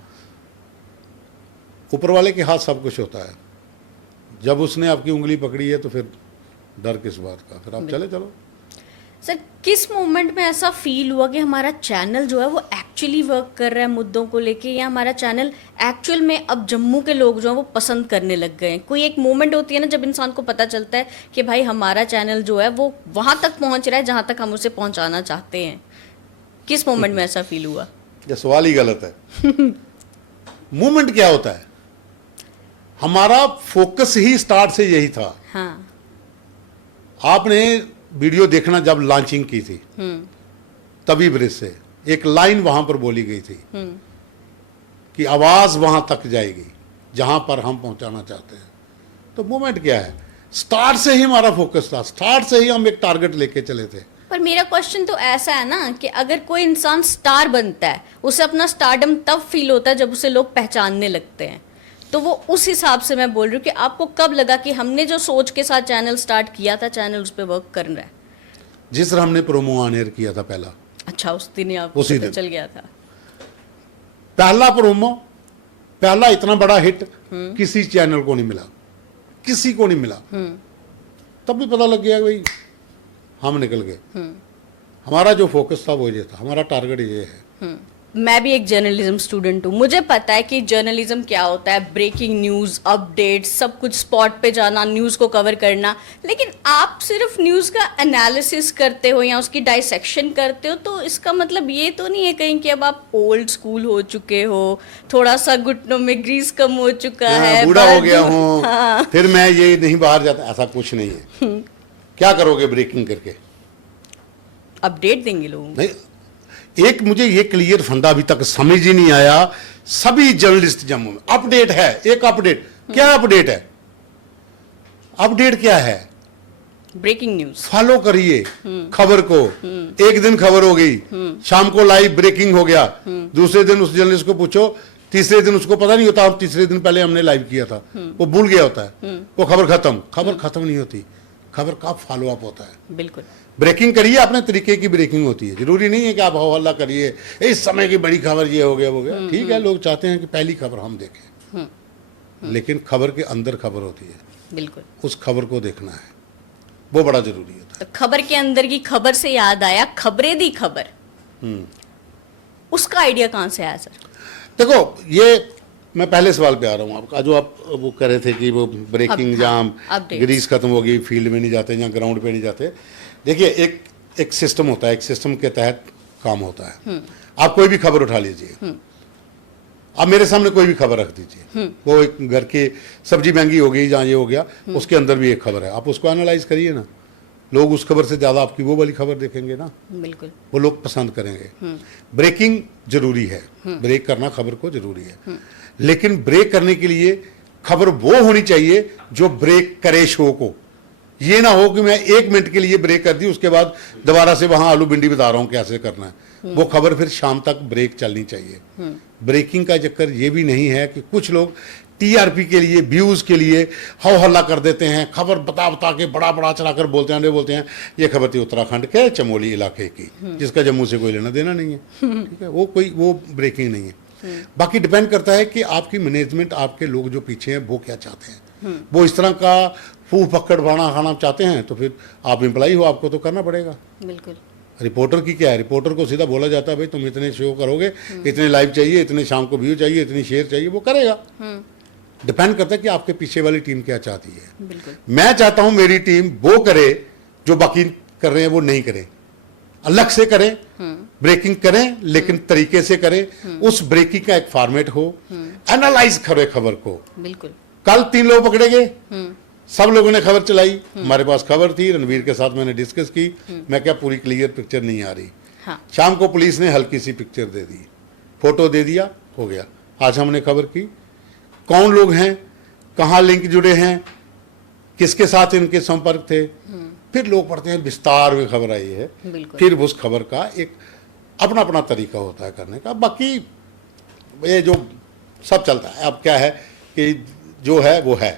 ऊपर वाले के हाथ सब कुछ होता है। जब उसने आपकी उंगली पकड़ी है तो फिर डर किस बात का, फिर आप चले चलो। सर, किस मोमेंट में ऐसा फील हुआ कि हमारा चैनल जो है वो एक्चुअली वर्क कर रहा है मुद्दों को लेके, या हमारा चैनल एक्चुअल में अब जम्मू के लोग जो है वो पसंद करने लग गए हैं? कोई एक मोमेंट होती है ना जब इंसान को पता चलता है कि भाई हमारा चैनल जो है वो वहाँ तक पहुँच रहा है जहाँ तक हम उसे पहुँचाना चाहते हैं। किस मोमेंट में ऐसा फील हुआ? ये सवाल ही गलत है। मोमेंट क्या होता है? हमारा फोकस ही स्टार्ट से यही था। हाँ। आपने वीडियो देखना जब लॉन्चिंग की थी तभी ब्रिज से एक लाइन वहां पर बोली गई थी कि आवाज वहां तक जाएगी जहां पर हम पहुंचाना चाहते हैं। तो मोमेंट क्या है? स्टार्ट से ही हमारा फोकस था, स्टार्ट से ही हम एक टारगेट लेके चले थे। पर मेरा क्वेश्चन तो ऐसा है ना कि अगर कोई इंसान स्टार बनता है, उसे अपना स्टारडम तब फील होता है जब उसे लोग पहचानने लगते हैं। तो वो उस हिसाब से मैं बोल रही हूँ कि आपको कब लगा कि हमने जो सोच के साथ चैनल स्टार्ट किया था, चैनल उस पर वर्क कर रहा है? जिस तरह हमने प्रोमो ऑन एयर किया था पहला। अच्छा, उस दिन ही आपको उसी पता दिन चल गया था? पहला प्रोमो, पहला इतना बड़ा हिट किसी चैनल को नहीं मिला, किसी को नहीं मिला। तब भी पता लग गया भाई हम निकल गए। हमारा जो फोकस था वो ये था, हमारा टारगेट ये है। मैं भी एक जर्नलिज्म स्टूडेंट हूँ, मुझे पता है कि जर्नलिज्म क्या होता है। ब्रेकिंग न्यूज़, अपडेट, सब कुछ स्पॉट पे जाना, न्यूज़ को कवर करना। लेकिन आप सिर्फ न्यूज़ का एनालिसिस करते हो या उसकी डाइसेक्शन करते हो, तो इसका मतलब ये तो नहीं है कहीं कि अब आप ओल्ड स्कूल हो चुके हो, थोड़ा सा घुटनों में ग्रीस कम हो चुका है, बूढ़ा हो गया हूँ। हाँ। फिर मैं ये नहीं बाहर जाता, ऐसा कुछ नहीं है। क्या करोगे ब्रेकिंग करके? अपडेट देंगे लोगों को। नहीं, एक मुझे ये क्लियर फंडा अभी तक समझ ही नहीं आया। सभी जर्नलिस्ट जम्मू में अपडेट है, एक अपडेट। क्या अपडेट है? अपडेट क्या है? ब्रेकिंग न्यूज़ फॉलो करिए खबर को। एक दिन खबर हो गई, शाम को लाइव ब्रेकिंग हो गया, दूसरे दिन उस जर्नलिस्ट को पूछो, तीसरे दिन उसको पता नहीं होता अब तीसरे दिन पहले हमने लाइव किया था, वो भूल गया होता है। वो खबर खत्म। खबर खत्म नहीं होती, खबर का फॉलो अप होता है। बिल्कुल। ब्रेकिंग करिए, अपने तरीके की ब्रेकिंग होती है। जरूरी नहीं है कि आप हवा हल्ला करिए, इस समय की बड़ी खबर ये हो गया वो गया। ठीक है, लोग चाहते हैं कि पहली खबर हम देखें, लेकिन खबर के अंदर खबर होती है, बिल्कुल, उस खबर को देखना है, वो बड़ा जरूरी होता है। तो खबर के अंदर की खबर से याद आया, खबरें दी खबर, उसका आइडिया कहाँ से आया सर? देखो, ये मैं पहले सवाल पे आ रहा हूँ आपका, जो आप वो कह रहे थे कि वो ब्रेकिंग जाम, ग्रीस खत्म हो गई, फील्ड में नहीं जाते या ग्राउंड पे नहीं जाते। देखिए, एक सिस्टम होता है, एक सिस्टम के तहत काम होता है। आप कोई भी खबर उठा लीजिए, आप मेरे सामने कोई भी खबर रख दीजिए, वो एक घर की सब्जी महंगी हो गई जहाँ ये हो गया, उसके अंदर भी एक खबर है, आप उसको एनालाइज करिए ना। लोग उस खबर से ज़्यादा आपकी वो वाली खबर देखेंगे ना, बिल्कुल, वो लोग पसंद करेंगे। ब्रेकिंग जरूरी है, ब्रेक करना खबर को जरूरी है, लेकिन ब्रेक करने के लिए खबर वो होनी चाहिए जो ब्रेक करे शो को। ये ना हो कि मैं 1 मिनट के लिए ब्रेक कर दी, उसके बाद दोबारा से वहां आलू भिंडी बता रहा हूं कैसे करना है। वो खबर फिर शाम तक ब्रेक चलनी चाहिए। ब्रेकिंग का चक्कर ये भी नहीं है कि कुछ लोग टीआरपी के लिए, व्यूज के लिए हौ हल्ला कर देते हैं, खबर बता बता के बड़ा बड़ा चलाकर बोलते हैं ये खबर थी उत्तराखंड के चमोली इलाके की, जिसका जम्मू से कोई लेना देना नहीं है। ठीक है, वो ब्रेकिंग नहीं है। बाकी डिपेंड करता है कि आपकी मैनेजमेंट, आपके लोग जो पीछे हैं वो क्या चाहते हैं। वो इस तरह का फूफ पकड़ भाना खाना चाहते हैं तो फिर आप एम्प्लॉई हो, आपको तो करना पड़ेगा। बिल्कुल। रिपोर्टर की क्या है, रिपोर्टर को सीधा बोला जाता है भाई तुम इतने शो करोगे, इतने लाइव चाहिए, इतने शाम को व्यू चाहिए, इतनी शेयर चाहिए, वो करेगा। डिपेंड करता है कि आपके पीछे वाली टीम क्या चाहती है। बिल्कुल। मैं चाहता हूं मेरी टीम वो करे जो बाकी कर रहे हैं वो नहीं करें, अलग से करें, ब्रेकिंग करें लेकिन तरीके से करें। उस ब्रेकिंग का एक फॉर्मेट हो, एनालाइज करें खबर को। बिल्कुल। कल 3 लोग पकड़े गए, सब लोगों ने खबर चलाई, हमारे पास खबर थी, रणवीर के साथ मैंने डिस्कस की, मैं क्या पूरी क्लियर पिक्चर नहीं आ रही। हाँ। शाम को पुलिस ने हल्की सी पिक्चर दे दी, फोटो दे दिया, हो गया। आज हमने खबर की कौन लोग हैं, कहाँ लिंक जुड़े हैं, किसके साथ इनके संपर्क थे, फिर लोग पढ़ते हैं, विस्तार में खबर आई है। फिर उस खबर का एक अपना अपना तरीका होता है करने का। बाकी ये जो सब चलता है, अब क्या है कि जो है वो है,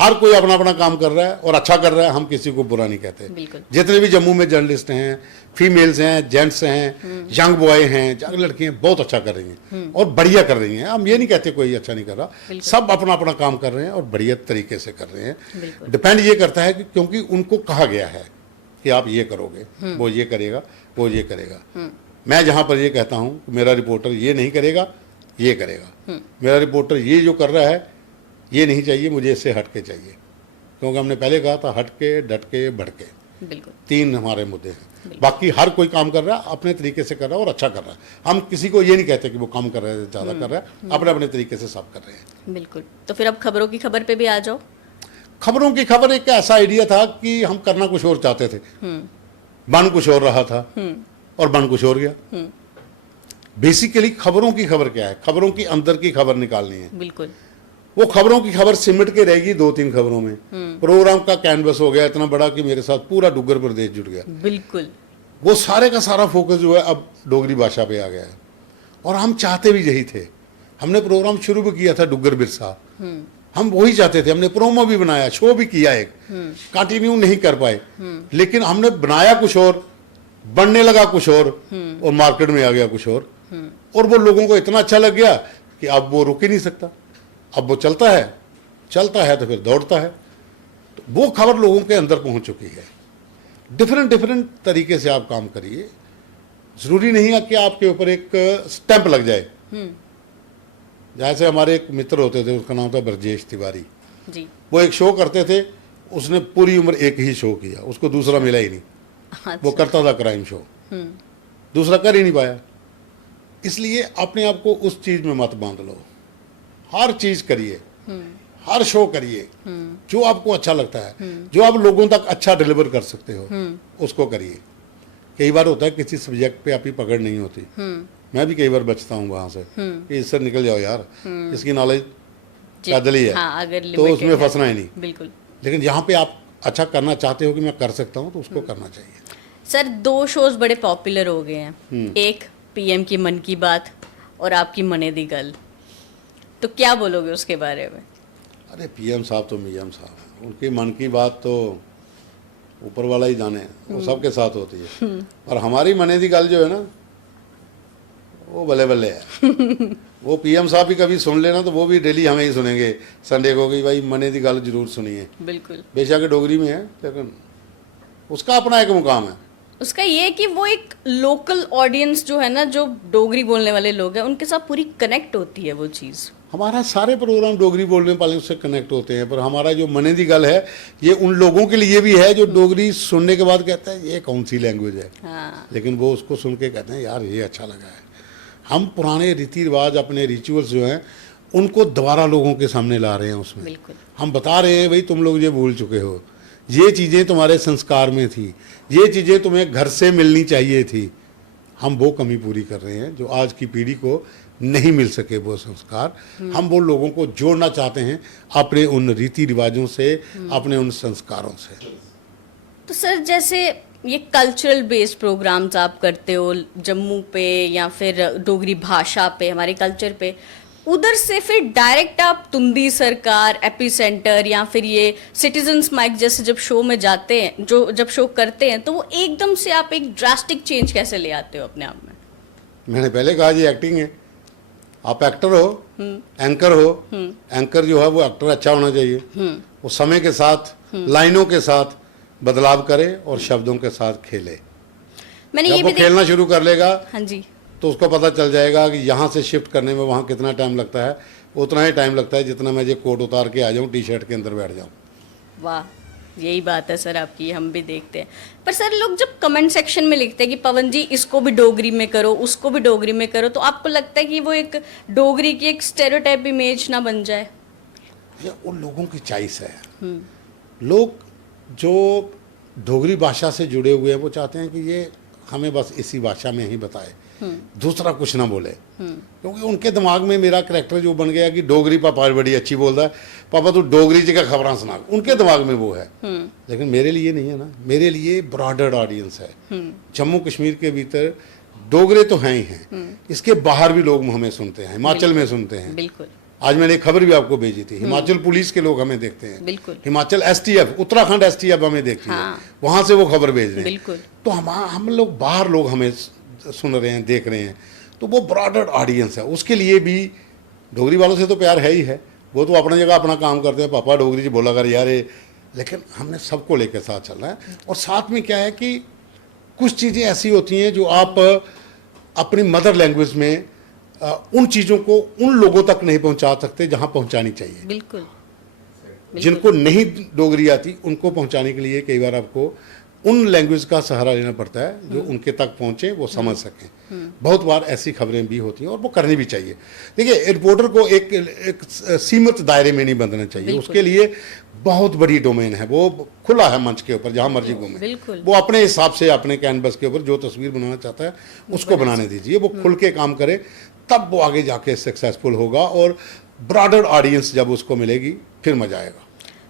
हर कोई अपना अपना काम कर रहा है और अच्छा कर रहा है, हम किसी को बुरा नहीं कहते। जितने भी जम्मू में जर्नलिस्ट हैं, फीमेल्स हैं, जेंट्स हैं, यंग बॉय हैं, यंग लड़कियां बहुत अच्छा कर रही हैं और बढ़िया कर रही हैं। हम ये नहीं कहते कोई अच्छा नहीं कर रहा, सब अपना अपना काम कर रहे हैं और बढ़िया तरीके से कर रहे हैं। डिपेंड ये करता है कि क्योंकि उनको कहा गया है कि आप ये करोगे, वो ये करेगा, वो ये करेगा। मैं जहां पर ये कहता हूं मेरा रिपोर्टर ये नहीं करेगा, ये करेगा, मेरा रिपोर्टर ये जो कर रहा है ये नहीं चाहिए, मुझे इससे हटके चाहिए। क्योंकि हमने पहले कहा था हटके, डटके, बढ़के, 3 हमारे मुद्दे हैं। बाकी हर कोई काम कर रहा है, अपने तरीके से कर रहा है और अच्छा कर रहा है। हम किसी को ये नहीं कहते कि वो कम कर रहा है, ज़्यादा कर रहा है, अपने अपने तरीके से सब कर रहे हैं। बिल्कुल। तो फिर अब खबरों की खबर पे भी आ जाओ। खबरों की खबर एक ऐसा आइडिया था कि हम करना कुछ और चाहते थे, बन कुछ और रहा था और बन कुछ और गया। बेसिकली खबरों की खबर क्या है, खबरों की अंदर की खबर निकालनी है। बिल्कुल। वो खबरों की खबर सिमट के रहेगी 2-3 खबरों में। प्रोग्राम का कैनवस हो गया इतना बड़ा कि मेरे साथ पूरा डुग्गर प्रदेश जुड़ गया। बिल्कुल। वो सारे का सारा फोकस जो है अब डोगरी भाषा पे आ गया है और हम चाहते भी यही थे। हमने प्रोग्राम शुरू भी किया था डुग्गर बिरसा, हम वही चाहते थे। हमने प्रोमो भी बनाया, शो भी किया, एक कंटिन्यू नहीं कर पाए, लेकिन हमने बनाया कुछ और, बनने लगा कुछ और मार्केट में आ गया कुछ और वो लोगों को इतना अच्छा लग गया कि अब वो रुक ही नहीं सकता। अब वो चलता है तो फिर दौड़ता है। तो वो खबर लोगों के अंदर पहुंच चुकी है। डिफरेंट तरीके से आप काम करिए, जरूरी नहीं है कि आपके ऊपर एक स्टैंप लग जाए। जैसे हमारे एक मित्र होते थे, उसका नाम था ब्रजेश तिवारी जी। वो एक शो करते थे, उसने पूरी उम्र एक ही शो किया, उसको दूसरा मिला ही नहीं। अच्छा। वो करता था क्राइम शो, दूसरा कर ही नहीं पाया। इसलिए अपने आप को उस चीज में मत बांध लो, हर चीज करिए, हर शो करिए जो आपको अच्छा लगता है, जो आप लोगों तक अच्छा डिलीवर कर सकते हो उसको करिए। कई बार होता है किसी सब्जेक्ट पे आपकी पकड़ नहीं होती, मैं भी कई बार बचता हूँ वहां से कि इससे निकल जाओ यार, इसकी नॉलेज पैदल ही है। हाँ, तो उसमें फंसना ही नहीं। बिल्कुल। लेकिन जहाँ पे आप अच्छा करना चाहते हो कि मैं कर सकता हूँ तो उसको करना चाहिए। सर 2 शोज बड़े पॉपुलर हो गए हैं, एक पीएम की मन की बात और आपकी मने दी गल, तो क्या बोलोगे उसके बारे में? अरे पीएम साहब तो मियाम साहब हैं, उनकी मन की बात तो ऊपर वाला ही जाने, वो सबके साथ होती है। और हमारी मने दी गल जो है ना वो बल्ले बल्ले है। वो पीएम साहब भी कभी सुन लेना तो वो भी डेली हमें ही सुनेंगे संडे को कि भाई मने दी गल जरूर सुनिए। बिल्कुल। बेशक डोगरी में है लेकिन उसका अपना एक मुकाम है। उसका ये है कि वो एक लोकल ऑडियंस जो है ना, जो डोगरी बोलने वाले लोग हैं, उनके साथ पूरी कनेक्ट होती है वो चीज़। हमारा सारे प्रोग्राम डोगरी बोलने वाले उससे कनेक्ट होते हैं, पर हमारा जो मने दी गल है ये उन लोगों के लिए भी है जो डोगरी सुनने के बाद कहते हैं ये कौन सी लैंग्वेज है। हाँ। लेकिन वो उसको सुन के कहते हैं यार ये अच्छा लगा है। हम पुराने रीति रिवाज, अपने रिचुअल्स जो हैं उनको दोबारा लोगों के सामने ला रहे हैं। उसमें बिल्कुल। हम बता रहे हैं भाई तुम लोग ये भूल चुके हो, ये चीज़ें तुम्हारे संस्कार में थी, ये चीज़ें तुम्हें घर से मिलनी चाहिए थी। हम वो कमी पूरी कर रहे हैं जो आज की पीढ़ी को नहीं मिल सके वो संस्कार। हम वो लोगों को जोड़ना चाहते हैं अपने उन रीति रिवाजों से, अपने उन संस्कारों से। तो सर जैसे ये कल्चरल बेस्ड प्रोग्राम्स आप करते हो जम्मू पे या फिर डोगरी भाषा पे, हमारे कल्चर पे, उधर से फिर डायरेक्ट आप तुंदी सरकार, एपी सेंटर या फिर ये सिटीजन्स माइक जैसे जब शो में जाते हैं, जो जब शो करते हैं, तो वो एकदम से आप एक ड्रास्टिक चेंज कैसे ले आते हो अपने आप में? मैंने पहले कहा जी एक्टिंग है, आप एक्टर हो, एंकर हो, एंकर जो है वो एक्टर अच्छा होना चाहिए, वो समय के साथ लाइनों के साथ बदलाव करे और शब्दों के साथ खेले। मैंने जब ये वो भी खेलना शुरू कर लेगा हाँ जी, तो उसको पता चल जाएगा कि यहाँ से शिफ्ट करने में वहाँ कितना टाइम लगता है, उतना ही टाइम लगता है जितना मैं ये कोट उतार के आ जाऊँ, टी शर्ट के अंदर बैठ जाऊँ। वाह, यही बात है सर आपकी, हम भी देखते हैं। पर सर लोग जब कमेंट सेक्शन में लिखते हैं कि पवन जी इसको भी डोगरी में करो, उसको भी डोगरी में करो, तो आपको लगता है कि वो एक डोगरी की एक स्टेरियोटाइप इमेज ना बन जाए? ये उन लोगों की चॉइस है। लोग जो डोगरी भाषा से जुड़े हुए हैं वो चाहते हैं कि ये हमें बस इसी भाषा में ही बताए, दूसरा कुछ ना बोले, क्योंकि उनके दिमाग में मेरा करैक्टर जो बन गया कि डोगरी पापा बड़ी अच्छी बोलता है, पापा तू डोगरी जी का खबरां सुना, उनके दिमाग में वो है। लेकिन मेरे लिए नहीं है ना, मेरे लिए ब्रॉडर ऑडियंस है। जम्मू कश्मीर के भीतर डोगरे तो हैं ही हैं, इसके बाहर भी लोग हमें सुनते हैं, हिमाचल में सुनते हैं। बिल्कुल। आज मैंने एक खबर भी आपको भेजी थी, हिमाचल पुलिस के लोग हमें देखते हैं, बिल्कुल। हिमाचल एसटीएफ, उत्तराखंड एसटीएफ हमें देखती है, वहां से वो खबर भेज रहे हैं। बिल्कुल। तो हम लोग बाहर लोग हमें सुन रहे हैं, देख रहे हैं, तो वो ब्रॉडर ऑडियंस है। उसके लिए भी डोगरी वालों से तो प्यार है ही है, वो तो अपनी जगह अपना काम करते हैं, पापा डोगरी जी बोला कर यार, लेकिन हमने सबको लेकर साथ चलना है। और साथ में क्या है कि कुछ चीज़ें ऐसी होती हैं जो आप अपनी मदर लैंग्वेज में उन चीज़ों को उन लोगों तक नहीं पहुंचा सकते जहां पहुंचानी चाहिए। बिल्कुल। जिनको नहीं डोगरी आती उनको पहुंचाने के लिए कई बार आपको उन लैंग्वेज का सहारा लेना पड़ता है जो उनके तक पहुंचे, वो समझ सकें। बहुत बार ऐसी खबरें भी होती हैं और वो करनी भी चाहिए। देखिए, रिपोर्टर को एक सीमित दायरे में नहीं बंधना चाहिए, उसके लिए बहुत बड़ी डोमेन है, वो खुला है मंच के ऊपर, जहां मर्जी घूमे, वो अपने हिसाब से अपने कैनवस के ऊपर जो तस्वीर बनाना चाहता है उसको बनाने दीजिए, वो खुल के काम करे, तब वो आगे जाके सक्सेसफुल होगा। और ब्रॉडर ऑडियंस जब उसको मिलेगी फिर मजा आएगा।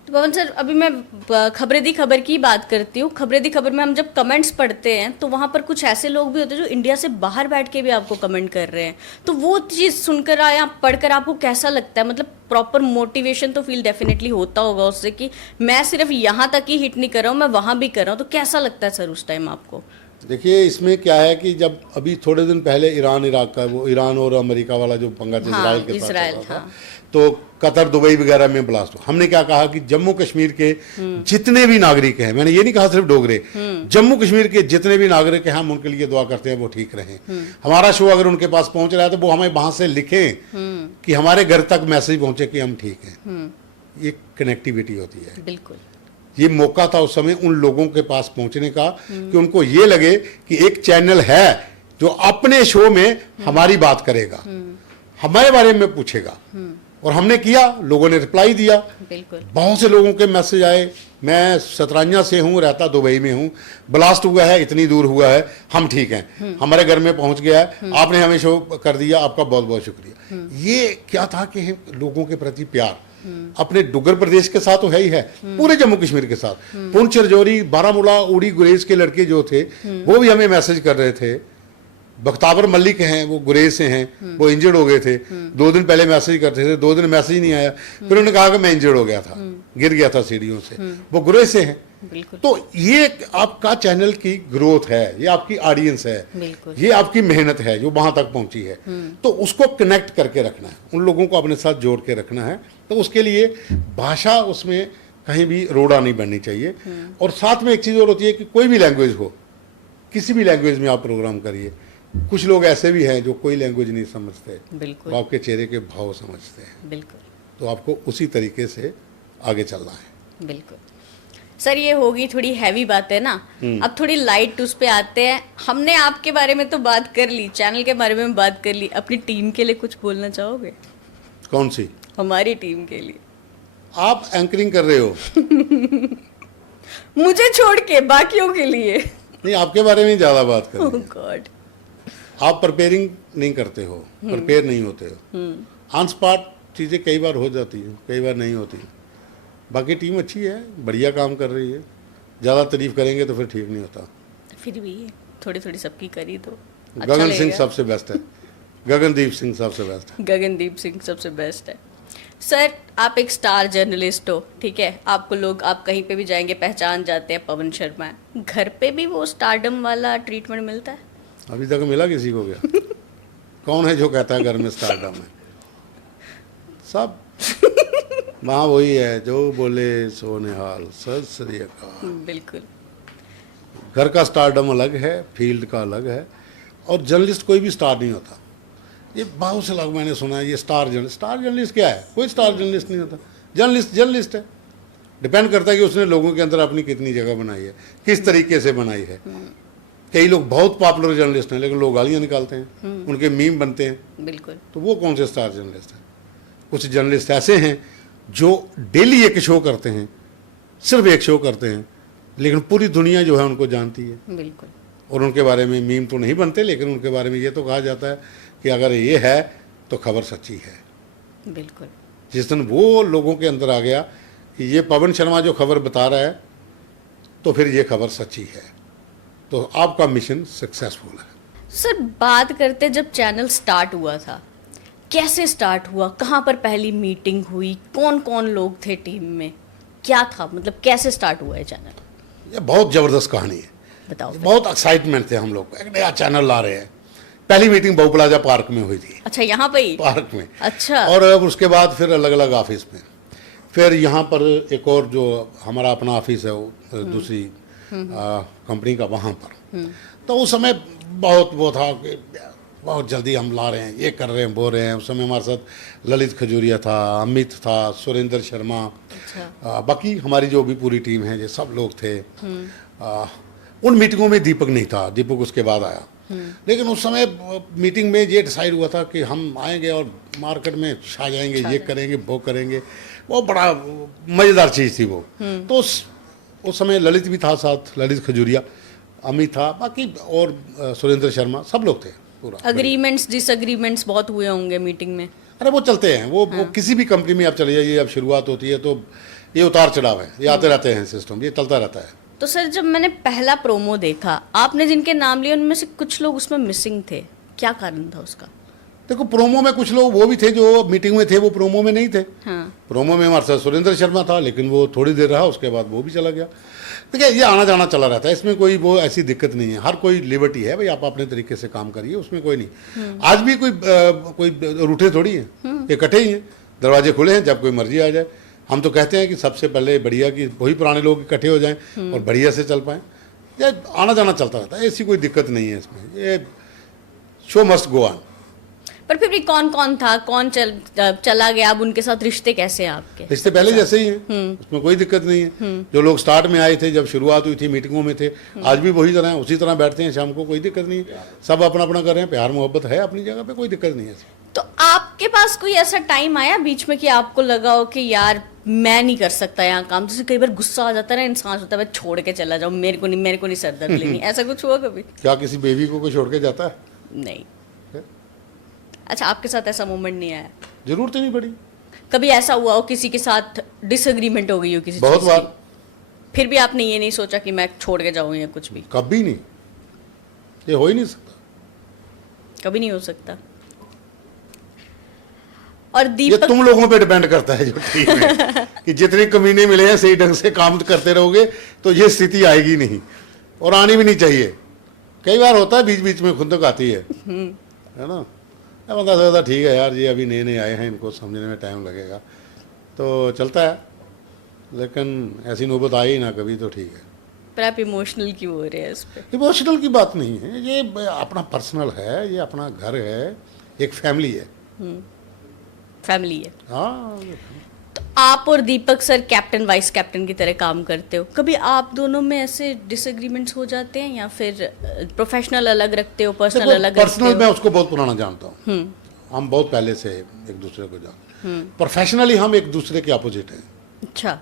तो पवन सर, अभी मैं खबरें दी खबर की बात करती हूँ। खबरें दी खबर में हम जब कमेंट्स पढ़ते हैं तो वहाँ पर कुछ ऐसे लोग भी होते हैं जो इंडिया से बाहर बैठ के भी आपको कमेंट कर रहे हैं, तो वो चीज़ सुनकर या पढ़कर आपको कैसा लगता है? मतलब प्रॉपर मोटिवेशन तो फील डेफिनेटली होता होगा उससे कि मैं सिर्फ यहाँ तक ही हिट नहीं कर रहा हूँ, मैं वहाँ भी कर रहा हूँ, तो कैसा लगता है सर उस टाइम आपको? देखिए, इसमें क्या है कि जब अभी थोड़े दिन पहले ईरान इराक का, वो ईरान और अमेरिका वाला जो पंगा था, इजराइल के साथ चल रहा था, तो कतर दुबई वगैरह में ब्लास्ट हुआ, हमने क्या कहा कि जम्मू कश्मीर के जितने भी नागरिक हैं, मैंने ये नहीं कहा सिर्फ डोगरे, जम्मू कश्मीर के जितने भी नागरिक हैं हम उनके लिए दुआ करते हैं वो ठीक रहें। हमारा शो अगर उनके पास पहुंच रहा है तो वो हमें वहां से लिखें कि हमारे घर तक मैसेज पहुंचे कि हम ठीक हैं। ये कनेक्टिविटी होती है। बिल्कुल। ये मौका था उस समय उन लोगों के पास पहुंचने का कि उनको ये लगे कि एक चैनल है जो अपने शो में हमारी बात करेगा, हमारे बारे में पूछेगा, और हमने किया, लोगों ने रिप्लाई दिया। बिल्कुल। बहुत से लोगों के मैसेज आए, मैं सतरांजा से हूँ, रहता दुबई में हूँ, ब्लास्ट हुआ है, इतनी दूर हुआ है, हम ठीक हैं, हमारे घर में पहुंच गया है, आपने हमें शो कर दिया, आपका बहुत बहुत शुक्रिया। ये क्या था कि लोगों के प्रति प्यार अपने डुग्गर प्रदेश के साथ तो है ही है, पूरे जम्मू कश्मीर के साथ, पुंछ, राजौरी, बारामूला, उड़ी, गुरेज के लड़के जो थे वो भी हमें मैसेज कर रहे थे। बख्तावर मलिक हैं, वो गुरेज से हैं, वो इंजर्ड हो गए थे, 2 दिन पहले मैसेज करते थे, 2 दिन मैसेज नहीं आया, फिर उन्होंने कहा कि मैं इंजर्ड हो गया था, गिर गया था सीढ़ियों से, वो गुरेज से हैं। तो ये आपका चैनल की ग्रोथ है, ये आपकी ऑडियंस है, ये आपकी मेहनत है जो वहां तक पहुंची है, तो उसको कनेक्ट करके रखना है, उन लोगों को अपने साथ जोड़ के रखना है। तो उसके लिए भाषा उसमें कहीं भी रोड़ा नहीं बननी चाहिए। और साथ में एक चीज़ और होती है कि कोई भी लैंग्वेज हो, किसी भी लैंग्वेज में आप प्रोग्राम करिए, कुछ लोग ऐसे भी हैं जो कोई लैंग्वेज नहीं समझते, वो आपके चेहरे के भाव समझते हैं। बिल्कुल। तो आपको उसी तरीके से आगे चलना है। बिल्कुल। सर, ये होगी थोड़ी हैवी बात है ना, अब थोड़ी लाइट उस पे आते हैं। हमने आपके बारे में तो बात कर ली, चैनल के बारे में बात कर ली, अपनी टीम के लिए कुछ बोलना चाहोगे? कौन सी? हमारी टीम के लिए। आप एंकरिंग कर रहे हो मुझे छोड़ के बाकियों के लिए नहीं, आपके बारे में ज्यादा बात कर रहे हैं। गॉड, आप प्रिपेयरिंग नहीं करते हो, प्रिपेयर नहीं होते हो, ऑन स्पॉट चीज़ें कई बार हो जाती हैं, कई बार नहीं होती। बाकी टीम अच्छी है, बढ़िया काम कर रही है, ज़्यादा तारीफ करेंगे तो फिर ठीक नहीं होता। फिर भी थोड़ी थोड़ी सबकी करी तो अच्छा गगन सिंह लगेगा। सबसे बेस्ट है, गगनदीप सिंह सबसे बेस्ट है। गगनदीप सिंह सबसे बेस्ट है। सर आप एक स्टार जर्नलिस्ट हो, ठीक है, आपको लोग, आप कहीं पे भी जाएंगे पहचान जाते हैं, पवन शर्मा है। घर पे भी वो स्टारडम वाला ट्रीटमेंट मिलता है? अभी तक मिला किसी को क्या? कौन है जो कहता है घर में स्टारडम है? सब वहाँ वही है जो बोले सो निहाल, सत श्री अकाल। बिल्कुल। घर का स्टारडम अलग है, फील्ड का अलग है, और जर्नलिस्ट कोई भी स्टार नहीं होता। ये बहुत से लोग मैंने सुना है ये स्टार जर्नलिस्ट क्या है? कोई स्टार जर्नलिस्ट नहीं होता। जर्नलिस्ट है। डिपेंड करता है कि उसने लोगों के अंदर अपनी कितनी जगह बनाई है, किस तरीके से बनाई है। कई लोग बहुत पॉपुलर जर्नलिस्ट हैं लेकिन लोग गालियाँ निकालते हैं, उनके मीम बनते हैं, बिल्कुल। तो वो कौन से स्टार जर्नलिस्ट हैं? कुछ जर्नलिस्ट ऐसे हैं जो डेली एक शो करते हैं, सिर्फ एक शो करते हैं, लेकिन पूरी दुनिया जो है उनको जानती है, बिल्कुल। और उनके बारे में मीम तो नहीं बनते, लेकिन उनके बारे में ये तो कहा जाता है कि अगर ये है तो खबर सच्ची है। बिल्कुल। जिस दिन वो लोगों के अंदर आ गया कि ये पवन शर्मा जो खबर बता रहा है तो फिर ये खबर सच्ची है, तो आपका मिशन सक्सेसफुल है। सर बात करते जब चैनल स्टार्ट हुआ था, कैसे स्टार्ट हुआ, कहाँ पर पहली मीटिंग हुई, कौन कौन लोग थे टीम में, क्या था, मतलब कैसे स्टार्ट हुआ है चैनल? ये बहुत ज़बरदस्त कहानी है, बताओ फिर। बहुत एक्साइटमेंट थे हम लोग, एक नया चैनल ला रहे हैं। पहली मीटिंग बहु प्लाजा पार्क में हुई थी, अच्छा, यहाँ पे ही? पार्क में। अच्छा। और उसके बाद फिर अलग अलग ऑफिस में, फिर यहाँ पर एक और जो हमारा अपना ऑफिस है वो दूसरी कंपनी का, वहाँ पर। तो उस समय बहुत वो था कि बहुत जल्दी हम ला रहे हैं, ये कर रहे हैं, वो रहे हैं। उस समय हमारे साथ ललित खजूरिया था, अमित था, सुरेंद्र शर्मा, अच्छा। बाकी हमारी जो भी पूरी टीम है ये सब लोग थे। उन मीटिंगों में दीपक नहीं था, दीपक उसके बाद आया। लेकिन उस समय मीटिंग में ये डिसाइड हुआ था कि हम आएंगे और मार्केट में छा जाएंगे, ये करेंगे, वो करेंगे। वो बड़ा मज़ेदार चीज़ थी वो। तो उस समय ललित भी था साथ, ललित खजूरिया, अमित था, बाकी और सुरेंद्र शर्मा, सब लोग थे पूरा। अग्रीमेंट्स डिसएग्रीमेंट्स बहुत हुए होंगे मीटिंग में? अरे वो चलते हैं, वो किसी भी कंपनी में आप चले जाइए, अब शुरुआत होती है तो ये उतार चढ़ाव है, ये आते रहते हैं, सिस्टम ये चलता रहता है। तो सर जब मैंने पहला प्रोमो देखा, आपने जिनके नाम लिए उनमें से कुछ लोग उसमें मिसिंग थे, क्या कारण था उसका? देखो, प्रोमो में कुछ लोग वो भी थे जो मीटिंग में थे, वो प्रोमो में नहीं थे। हाँ। प्रोमो में हमारे साथ सुरेंद्र शर्मा था, लेकिन वो थोड़ी देर रहा, उसके बाद वो भी चला गया। देखिए, ये आना जाना चला रहता है, इसमें कोई वो ऐसी दिक्कत नहीं है। हर कोई लिबर्टी है भाई, आप अपने तरीके से काम करिए, उसमें कोई नहीं। आज भी कोई रूठे थोड़ी हैं, इकट्ठे ही हैं, दरवाजे खुले हैं, जब कोई मर्जी आ जाए। हम तो कहते हैं कि सबसे पहले बढ़िया कि वही पुराने लोग इकट्ठे हो जाएं और बढ़िया से चल पाएं। ये आना जाना चलता रहता है, ऐसी कोई दिक्कत नहीं है इसमें। ये शो मस्ट गो ऑन। पर फिर भी कौन कौन था, कौन चला गया, अब उनके साथ रिश्ते कैसे हैं आपके? रिश्ते पहले जैसे ही हैं, उसमें कोई दिक्कत नहीं है। जो लोग स्टार्ट में आए थे, जब शुरुआत हुई थी, मीटिंगों में थे, आज भी वही तरह हैं, उसी तरह बैठते हैं शाम को, कोई दिक्कत नहीं है। सब अपना अपना कर रहे हैं, प्यार मोहब्बत है अपनी जगह पे, कोई दिक्कत नहीं है। तो आपके पास कोई ऐसा टाइम आया बीच में कि आपको लगा हो कि यार मैं नहीं कर सकता यहाँ काम? जैसे कई बार गुस्सा आ जाता है ना इंसान, होता है छोड़ के चला जाऊँ, मेरे को नहीं सरदर्द लेनी, ऐसा कुछ हुआ कभी? क्या किसी बेबी को कोई छोड़ के जाता है? नहीं। अच्छा, आपके साथ ऐसा मोमेंट नहीं आया? जरूरत ही नहीं पड़ी। कभी ऐसा हुआ हो किसी के साथ डिसएग्रीमेंट हो गई हो किसी बहुत चीज़ बार। की, फिर भी आपने ये नहीं सोचा कि मैं छोड़ के जाऊँ या कुछ भी? कभी नहीं, ये हो ही नहीं सकता। कभी नहीं हो सकता। और ये दीपक, तुम लोगों पे डिपेंड करता है जो टीम है कि जितने कमीने मिले हैं, सही ढंग से काम करते रहोगे तो ये स्थिति आएगी नहीं, और आनी भी नहीं चाहिए। कई बार होता है बीच बीच में खुंदक आती है ना। मैं बता सकता ठीक है यार, ये अभी नए नए आए हैं, इनको समझने में टाइम लगेगा, तो चलता है। लेकिन ऐसी नौबत आई ना कभी, तो ठीक है। पर आप इमोशनल क्यों हो रहे हैं इस पे? इमोशनल की बात नहीं है, ये अपना पर्सनल है, ये अपना घर है, एक फैमिली है। फैमिली है। हाँ, तो आप और दीपक सर कैप्टन वाइस कैप्टन की तरह काम करते हो, कभी आप दोनों में ऐसे डिसएग्रीमेंट्स हो जाते हैं या फिर प्रोफेशनल अलग रखते हो, पर्सनल अलग रखते पर्सनल हो? मैं उसको बहुत पुराना जानता हूँ, हम बहुत पहले से एक दूसरे को जानते हैं। प्रोफेशनली हम एक दूसरे के अपोजिट हैं। अच्छा।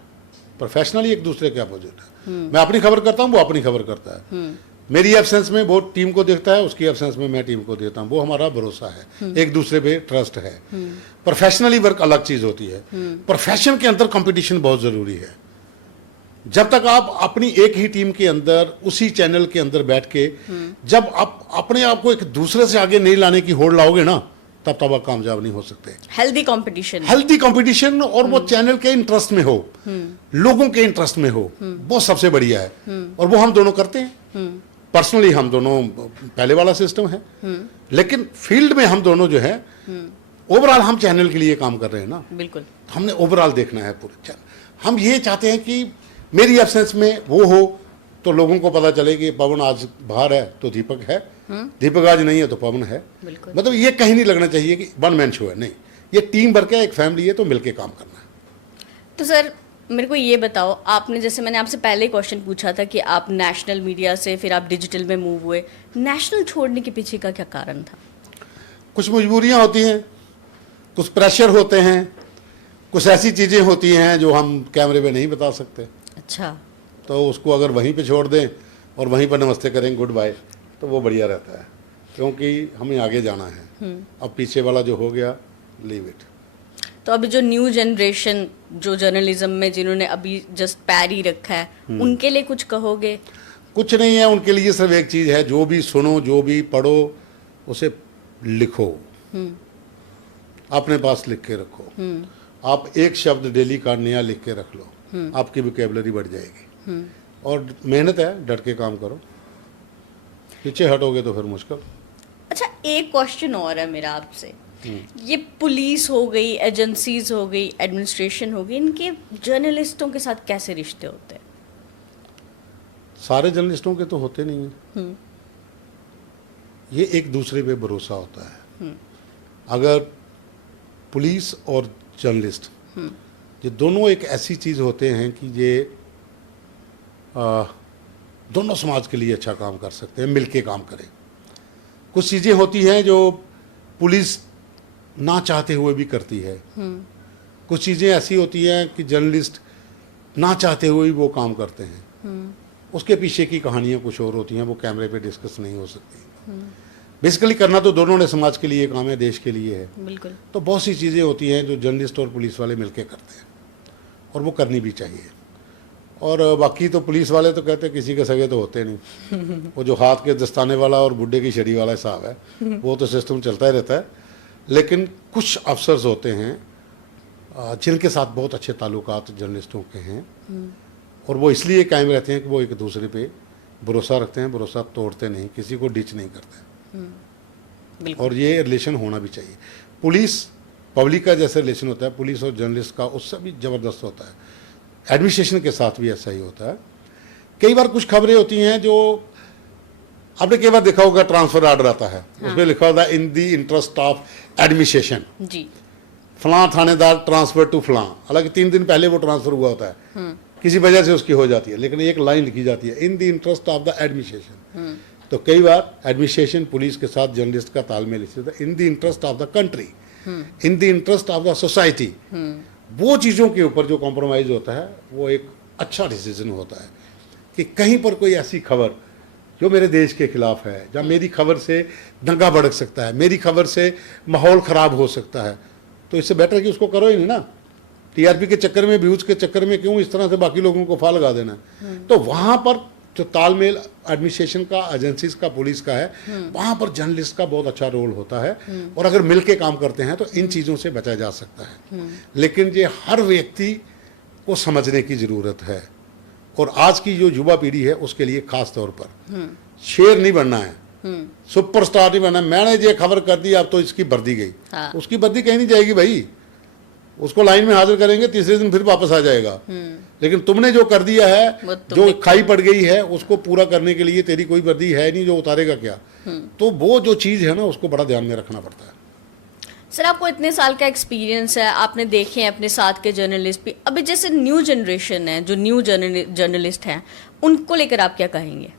प्रोफेशनल एक दूसरे के अपोजिट है। मैं अपनी खबर करता हूँ, वो अपनी खबर करता है। मेरी एब्सेंस में वो टीम को देखता है, उसकी एब्सेंस में मैं टीम को देता हूँ। वो हमारा भरोसा है, एक दूसरे पे ट्रस्ट है। प्रोफेशनली वर्क अलग चीज होती है, प्रोफेशन के अंदर कंपटीशन बहुत जरूरी है। जब तक आप अपनी एक ही टीम के अंदर उसी चैनल के अंदर बैठ के जब आप अपने आप को एक दूसरे से आगे नहीं लाने की होड़ लाओगे ना, तब तक आप कामयाब नहीं हो सकते। हेल्दी कंपटीशन, हेल्दी कंपटीशन, और वो चैनल के इंटरेस्ट में हो, लोगों के इंटरेस्ट में हो, वो सबसे बढ़िया है। और वो हम दोनों करते हैं। पर्सनली हम दोनों, पहले वाला सिस्टम है, लेकिन फील्ड में हम दोनों जो है ओवरऑल हम चैनल के लिए काम कर रहे हैं ना। बिल्कुल, हमने ओवरऑल देखना है पूरे चैनल। हम ये चाहते हैं कि मेरी एब्सेंस में वो हो तो लोगों को पता चले कि पवन आज बाहर है तो दीपक है, दीपक आज नहीं है तो पवन है। मतलब ये कहीं नहीं लगना चाहिए कि वन मैन शो है, नहीं, ये टीम वर्क है, एक फैमिली है, तो मिलके काम करना है। तो सर मेरे को ये बताओ, आपने जैसे मैंने आपसे पहले क्वेश्चन पूछा था कि आप नेशनल मीडिया से फिर आप डिजिटल में मूव हुए, नेशनल छोड़ने के पीछे का क्या कारण था? कुछ मजबूरियां होती हैं, कुछ प्रेशर होते हैं, कुछ ऐसी चीज़ें होती हैं जो हम कैमरे पे नहीं बता सकते। अच्छा, तो उसको अगर वहीं पे छोड़ दें और वहीं पर नमस्ते करें, गुड बाय, तो वो बढ़िया रहता है, क्योंकि हमें आगे जाना है। अब पीछे वाला जो हो गया, लीव इट। तो अभी जो न्यू जनरेशन जो जर्नलिज्म में जिन्होंने अभी जस्ट पैर ही रखा है, उनके लिए कुछ कहोगे? कुछ नहीं है उनके लिए, सिर्फ एक चीज़ है, जो भी सुनो, जो भी पढ़ो, उसे लिखो, अपने पास लिख के रखो। आप एक शब्द डेली का नया लिख के रख लो, आपकी वोकैबुलरी बढ़ जाएगी। और मेहनत है, डट के काम करो, पीछे हटोगे तो फिर मुश्किल। अच्छा, एक क्वेश्चन और है मेरा आपसे। ये पुलिस हो गई, एजेंसीज हो गई, एडमिनिस्ट्रेशन हो गई, इनके जर्नलिस्टों के साथ कैसे रिश्ते होते हैं? सारे जर्नलिस्टों के तो होते नहीं हैं। ये एक दूसरे पे भरोसा होता है। अगर पुलिस और जर्नलिस्ट, ये दोनों एक ऐसी चीज़ होते हैं कि ये दोनों समाज के लिए अच्छा काम कर सकते हैं, मिलके काम करें। कुछ चीज़ें होती हैं जो पुलिस ना चाहते हुए भी करती है, कुछ चीज़ें ऐसी होती हैं कि जर्नलिस्ट ना चाहते हुए भी वो काम करते हैं। उसके पीछे की कहानियाँ कुछ और होती हैं, वो कैमरे पे डिस्कस नहीं हो सकती। बेसिकली करना तो दोनों ने समाज के लिए काम है, देश के लिए है। बिल्कुल। तो बहुत सी चीज़ें होती हैं जो जर्नलिस्ट और पुलिस वाले मिलके करते हैं, और वो करनी भी चाहिए। और बाकी तो पुलिस वाले तो कहते हैं किसी के सगे तो होते नहीं। वो जो हाथ के दस्ताने वाला और बुड्ढे की छड़ी वाला हिसाब है, वो तो सिस्टम चलता ही रहता है। लेकिन कुछ अफसर्स होते हैं जिनके साथ बहुत अच्छे ताल्लुकात जर्नलिस्टों के हैं, और वो इसलिए कायम रहते हैं कि वो एक दूसरे पे भरोसा रखते हैं, भरोसा तोड़ते नहीं, किसी को डिच नहीं करते। और ये रिलेशन होना भी चाहिए। पुलिस पब्लिक का जैसे रिलेशन होता है, पुलिस और जर्नलिस्ट का उससे भी ज़बरदस्त होता है। एडमिनिस्ट्रेशन के साथ भी ऐसा ही होता है। कई बार कुछ खबरें होती हैं जो आपने कई बार देखा होगा, ट्रांसफर ऑर्डर आता है, उसमें लिखा होता है in the interest of administration, जी, फलां थानेदार ट्रांसफर टू फलां। हालांकि 3 दिन पहले वो ट्रांसफर हुआ होता है, किसी वजह से उसकी हो जाती है, लेकिन एक लाइन लिखी जाती है, in the interest of the administration. तो कई बार एडमिनिस्ट्रेशन पुलिस के साथ जर्नलिस्ट का तालमेल इसी होता है, in the interest of the country, in the interest of the society. वो चीज़ों के ऊपर जो कॉम्प्रोमाइज़ होता है, वो एक अच्छा डिसीजन होता है कि कहीं पर कोई ऐसी खबर जो मेरे देश के खिलाफ है, या मेरी खबर से दंगा भड़क सकता है, मेरी खबर से माहौल ख़राब हो सकता है, तो इससे बेटर कि उसको करो ही नहीं ना। टीआरपी के चक्कर में, व्यूज़ के चक्कर में क्यों इस तरह से बाकी लोगों को फाल लगा देना है। तो वहाँ पर जो तालमेल एडमिनिस्ट्रेशन का, एजेंसीज का, पुलिस का है, वहाँ पर जर्नलिस्ट का बहुत अच्छा रोल होता है। और अगर मिल के काम करते हैं तो इन चीज़ों से बचा जा सकता है। लेकिन ये हर व्यक्ति को समझने की ज़रूरत है, और आज की जो युवा पीढ़ी है उसके लिए खास तौर पर शेर नहीं बनना है, सुपरस्टार नहीं बनना। मैंने ये खबर कर दी, अब तो इसकी वर्दी गई। उसकी वर्दी कहीं नहीं जाएगी भाई, उसको लाइन में हाजिर करेंगे, तीसरे दिन फिर वापस आ जाएगा। लेकिन तुमने जो कर दिया है, जो खाई पड़ गई है, उसको पूरा करने के लिए तेरी कोई वर्दी है नहीं, जो उतारेगा क्या। तो वो जो चीज़ है ना, उसको बड़ा ध्यान में रखना पड़ता है। सर, आपको इतने साल का एक्सपीरियंस है, आपने देखे हैं अपने साथ के जर्नलिस्ट भी। अभी जैसे न्यू जनरेशन है, जो न्यू जर्नलिस्ट हैं, उनको लेकर आप क्या कहेंगे?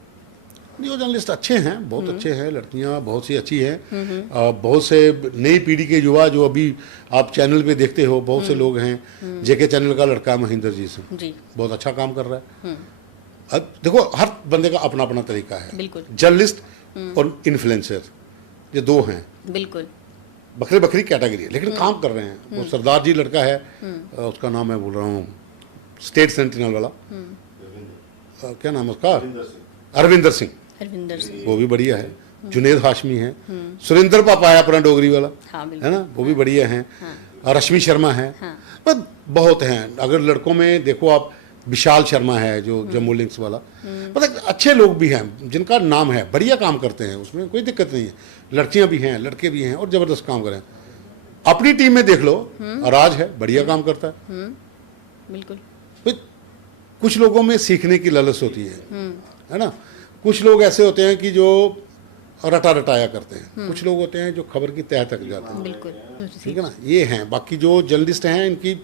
न्यू जर्नलिस्ट अच्छे हैं, बहुत अच्छे हैं, लड़कियां बहुत सी अच्छी हैं। बहुत से नई पीढ़ी के युवा जो अभी आप चैनल पे देखते हो, बहुत से लोग हैं। जेके चैनल का लड़का महेंद्र जी सिंह जी, बहुत अच्छा काम कर रहा है। अब देखो, हर बंदे का अपना अपना तरीका है। बिल्कुल। जर्नलिस्ट और इन्फ्लुएंसर, ये दो हैं, बिल्कुल बकरी बकरी कैटेगरी है, लेकिन काम कर रहे हैं। वो सरदार जी लड़का है, उसका नाम मैं बोल रहा हूँ, स्टेट सेंटिनल वाला, क्या नाम है उसका, अरविंदर सिंह, हरविंदर सिंह, वो भी बढ़िया है। जुनेद हाशमी है, सुरेंद्र पापा है अपना डोगरी वाला, हाँ है ना, वो भी बढ़िया हैं। और रश्मि शर्मा है, बस बहुत हैं। अगर लड़कों में देखो आप, विशाल शर्मा है जो जम्मू लिंक्स वाला, मतलब अच्छे लोग भी हैं जिनका नाम है, बढ़िया काम करते हैं, उसमें कोई दिक्कत नहीं है। लड़कियां भी हैं, लड़के भी हैं और ज़बरदस्त काम करें। अपनी टीम में देख लो, राज है, बढ़िया काम करता है। बिल्कुल। भाई, कुछ लोगों में सीखने की ललच होती है ना। कुछ लोग ऐसे होते हैं कि जो रटा रटाया करते हैं, कुछ लोग होते हैं जो खबर की तह तक जाते हैं। बिल्कुल ठीक है ना, ये हैं। बाकी जो जर्नलिस्ट हैं इनकी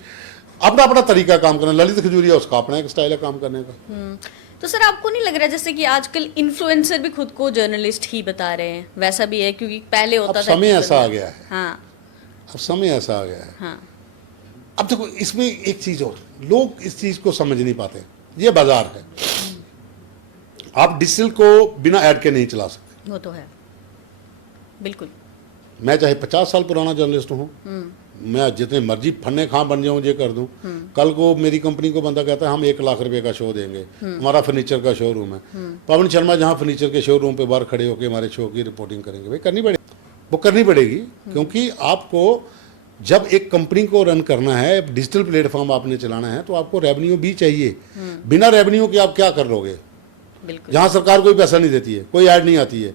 अपना अपना तरीका काम करना। ललित खजूरिया, उसका अपना एक स्टाइल है काम करने का। तो सर आपको नहीं लग रहा जैसे कि आजकल इन्फ्लुएंसर भी खुद को जर्नलिस्ट ही बता रहे हैं, वैसा भी है? क्योंकि पहले होता अब था समय ऐसा आ गया है। हाँ अब समय ऐसा आ गया है। हाँ अब देखो, इसमें एक चीज और, लोग इस चीज को समझ नहीं पाते। ये बाजार है, आप डिजिटल को बिना ऐड के नहीं चला सकते। वो तो है, बिल्कुल। मैं चाहे 50 साल पुराना जर्नलिस्ट हूँ, मैं जितने मर्जी फन्ने खां बन जाऊँ, ये कर दूँ। कल को मेरी कंपनी को बंदा कहता है हम 1 लाख रुपए का शो देंगे, हमारा फर्नीचर का शोरूम है, पवन शर्मा जहाँ फर्नीचर के शोरूम पे बाहर खड़े होकर हमारे शो की रिपोर्टिंग करेंगे, भाई करनी पड़ेगी, वो करनी पड़ेगी। क्योंकि आपको जब एक कंपनी को रन करना है, डिजिटल प्लेटफॉर्म आपने चलाना है, तो आपको रेवेन्यू भी चाहिए। बिना रेवेन्यू के आप क्या कर लोगे? बिल्कुल। जहाँ सरकार कोई पैसा नहीं देती है, कोई ऐड नहीं आती है,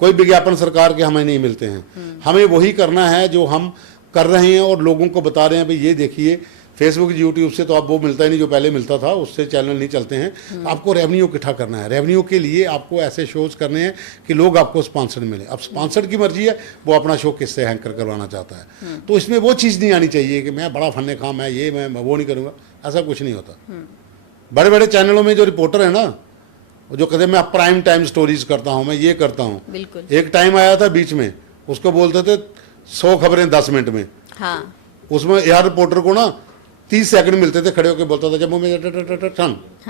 कोई विज्ञापन सरकार के हमें नहीं मिलते हैं। हमें वही करना है जो हम कर रहे हैं और लोगों को बता रहे हैं, भाई ये देखिए, फेसबुक यूट्यूब से तो आप वो मिलता ही नहीं जो पहले मिलता था, उससे चैनल नहीं चलते हैं। आपको रेवेन्यू इकट्ठा करना है। रेवेन्यू के लिए आपको ऐसे शोज करने हैं कि लोग आपको स्पॉन्सर मिले। अब स्पॉन्सर की मर्जी है, वो अपना शो किससे हैंकर करवाना चाहता है। तो इसमें वो चीज़ नहीं आनी चाहिए कि मैं बड़ा फन्ने खां, मैं वो नहीं करूँगा, ऐसा कुछ नहीं होता। बड़े बड़े चैनलों में जो रिपोर्टर है ना, जो कहते हैं मैं प्राइम टाइम स्टोरीज करता हूँ, मैं ये करता हूँ। बिल्कुल। एक टाइम आया था बीच में, उसको बोलते थे 100 खबरें 10 मिनट में। हाँ उसमें यार रिपोर्टर को ना 30 सेकंड मिलते थे, खड़े होकर बोलता था जम्मू में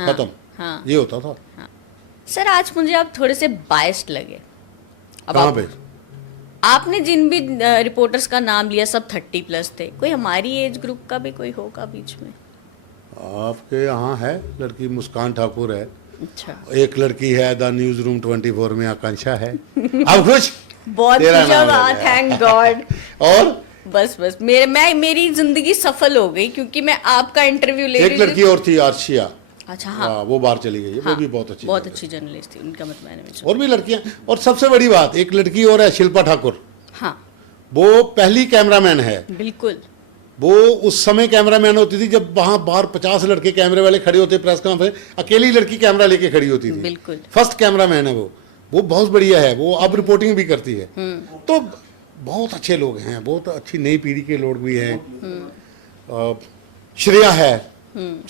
खत्म। हाँ। ये होता था। हाँ। सर आज मुझे आप थोड़े से बायस्ड लगे। अब कहाँ आप, पे? आपने जिन भी रिपोर्टर्स का नाम लिया सब 30+ थे, कोई हमारी एज ग्रुप का भी कोई होगा बीच में? आपके यहाँ है लड़की, मुस्कान ठाकुर है, अच्छा, एक लड़की है द न्यूज रूम 24 में, आकांक्षा है। अब खुश बहुत तेरा खुश नाम हुआ, लग गया। Thank God. और बस मेरी जिंदगी सफल हो गई क्योंकि मैं आपका इंटरव्यू ले एक रही लड़की और थी, आर्शिया। अच्छा हाँ, वो बाहर चली गई है, वो भी बहुत अच्छी, बहुत अच्छी जर्नलिस्ट थी, उनका मत मैंने भी सुना। और भी लड़कियां। और सबसे बड़ी बात, एक लड़की और है, शिल्पा ठाकुर। हाँ वो पहली कैमरामैन है। बिल्कुल। वो उस समय कैमरामैन होती थी जब वहां बाहर 50 लड़के कैमरे वाले खड़े होते, प्रेस कॉन्फ्रेंस, अकेली लड़की कैमरा लेके खड़ी होती थी। बिल्कुल। फर्स्ट कैमरामैन है वो बहुत बढ़िया है। वो अब रिपोर्टिंग भी करती है। तो बहुत अच्छे लोग हैं, बहुत अच्छी नई पीढ़ी के लोग भी हैं। श्रेया है,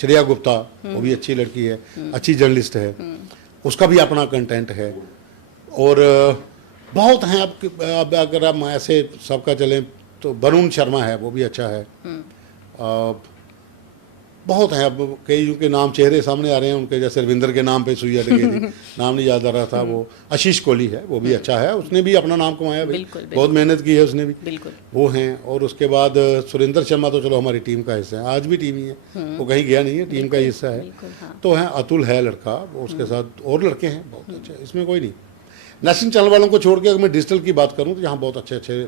श्रेया गुप्ता, वो भी अच्छी लड़की है, अच्छी जर्नलिस्ट है, उसका भी अपना कंटेंट है। और बहुत हैं। अब अगर हम ऐसे सबका चलें तो वरुण शर्मा है, वो भी अच्छा है। बहुत हैं। अब कई के नाम चेहरे सामने आ रहे हैं उनके, जैसे रविंदर के नाम पे सुइया लगी थी, नाम नहीं याद आ रहा था। वो आशीष कोहली है, वो भी अच्छा है, उसने भी अपना नाम कमाया भाई, बहुत मेहनत की है उसने भी। बिल्कुल। वो हैं। और उसके बाद सुरेंद्र शर्मा तो चलो हमारी टीम का हिस्सा है, आज भी टीम ही है, वो कहीं गया नहीं है, टीम का ही हिस्सा है। तो है अतुल है लड़का, वो उसके साथ और लड़के हैं बहुत अच्छे, इसमें कोई नहीं। नेशनल चैनल वालों को छोड़ के अगर मैं डिजिटल की बात करूं तो यहाँ बहुत अच्छे अच्छे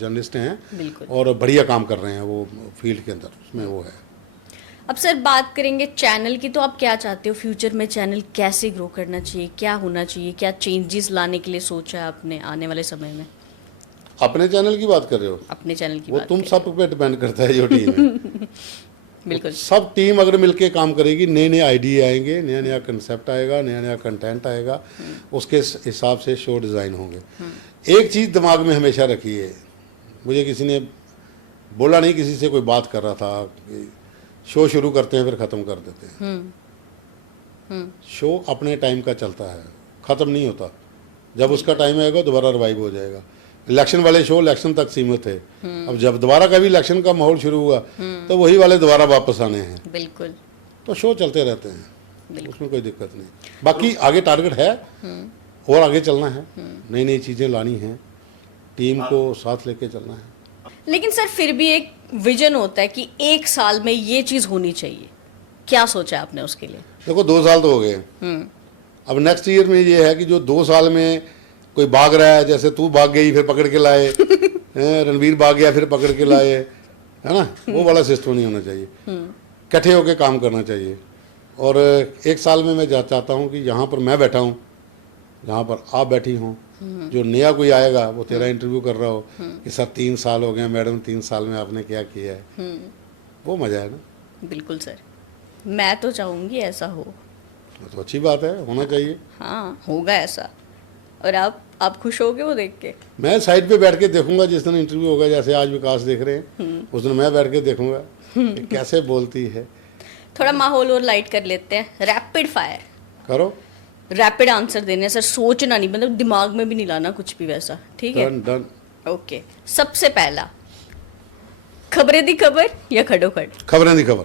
जर्नलिस्ट हैं और बढ़िया काम कर रहे हैं वो फील्ड के अंदर, उसमें वो है। अब सर बात करेंगे चैनल की, तो आप क्या चाहते हो फ्यूचर में? चैनल कैसे ग्रो करना चाहिए, क्या होना चाहिए, क्या चेंजेस लाने के लिए सोचा है आपने आने वाले समय में? अपने चैनल की बात कर रहे हो? अपने चैनल की वो बात तुम सब पे डिपेंड करता है जो टीम है। बिल्कुल। सब टीम अगर मिलके काम करेगी, नए नए आइडिया आएंगे, नया नया कंसेप्ट आएगा, नया नया कंटेंट आएगा, उसके हिसाब से शो डिज़ाइन होंगे। एक चीज़ दिमाग में हमेशा रखिए, मुझे किसी ने बोला नहीं, किसी से कोई बात कर रहा था कि शो शुरू करते हैं फिर ख़त्म कर देते हैं। शो अपने टाइम का चलता है, ख़त्म नहीं होता। जब उसका टाइम आएगा दोबारा रिवाइव हो जाएगा। इलेक्शन वाले शो इलेक्शन तक सीमित है। अब जब दोबारा कभी इलेक्शन का माहौल शुरू हुआ तो वही वाले दोबारा वापस आने हैं। बिल्कुल। तो शो चलते रहते हैं, उसमें कोई दिक्कत नहीं। बाकी आगे टारगेट है और आगे चलना है, नई नई चीज़ें लानी हैं, टीम को साथ लेके चलना है। लेकिन सर फिर भी एक विजन होता है कि 1 साल में ये चीज़ होनी चाहिए, क्या सोचा आपने उसके लिए? देखो 2 साल तो हो गए, अब नेक्स्ट ईयर में ये है कि जो 2 साल में कोई भाग रहा है, जैसे तू भाग गई फिर पकड़ के लाए, रणवीर भाग गया फिर पकड़ के लाए, है ना, वो वाला सिस्टम नहीं होना चाहिए। इकट्ठे होकर काम करना चाहिए। और 1 साल में मैं चाहता हूँ कि यहाँ पर मैं बैठा हूँ, यहाँ पर आप बैठी हूँ, जो नया कोई आएगा वो तेरा इंटरव्यू कर रहा हो कि सर 3 साल हो गए मैडम, 3 साल में आपने क्या किया है, वो मजा है ना। बिल्कुल सर, मैं तो चाहूंगी ऐसा हो। तो अच्छी बात है, होना चाहिए। हाँ, होगा ऐसा। और आप खुश होगे वो देख के? मैं साइड पे बैठ के देखूंगा जिस दिन इंटरव्यू होगा, जैसे आज विकास देख रहे हैं, उस दिन मैं बैठ के देखूंगा कि कैसे बोलती है। थोड़ा माहौल और लाइट कर लेते हैं, रैपिड फायर करो। रैपिड आंसर देने सर, सोचना नहीं, मतलब दिमाग में भी नहीं लाना कुछ भी वैसा, ठीक है? Done done. ओके, सबसे पहला, खबरें दी खबर या खडोखट? खबरें दी खबर।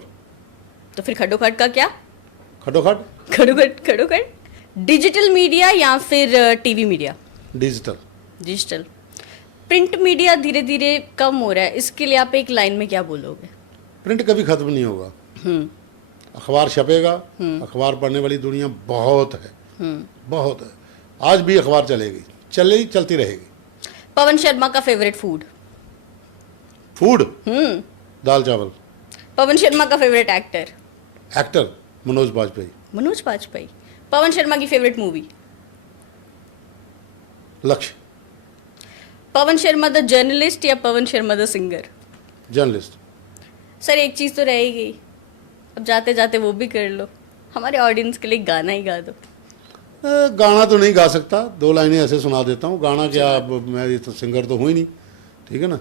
तो फिर खडोखट का क्या? खटोखट। खडोखट। डिजिटल मीडिया या फिर TV media? Digital. Digital. Print media धीरे धीरे कम हो रहा है, इसके लिए आप एक लाइन में क्या बोलोगे? प्रिंट कभी खत्म नहीं होगा, अखबार छपेगा, अखबार पढ़ने वाली दुनिया बहुत है, बहुत है। आज भी अखबार चलेगी, चलती रहेगी। पवन शर्मा का फेवरेट फूड? फूड? दाल चावल। पवन शर्मा का favourite actor? Actor Manoj Bajpayee. Manoj Bajpayee. Pawan Sharma की favourite movie? Lakshya. Pawan Sharma the journalist या Pawan Sharma the singer? Journalist. Sir एक चीज़ तो रह ही गई, अब जाते जाते वो भी कर लो, हमारे ऑडियंस के लिए गाना ही गा दो। गाना तो नहीं गा सकता, 2 लाइनें ऐसे सुना देता हूँ। गाना क्या, अब मैं तो सिंगर तो हूँ ही नहीं, ठीक है ना,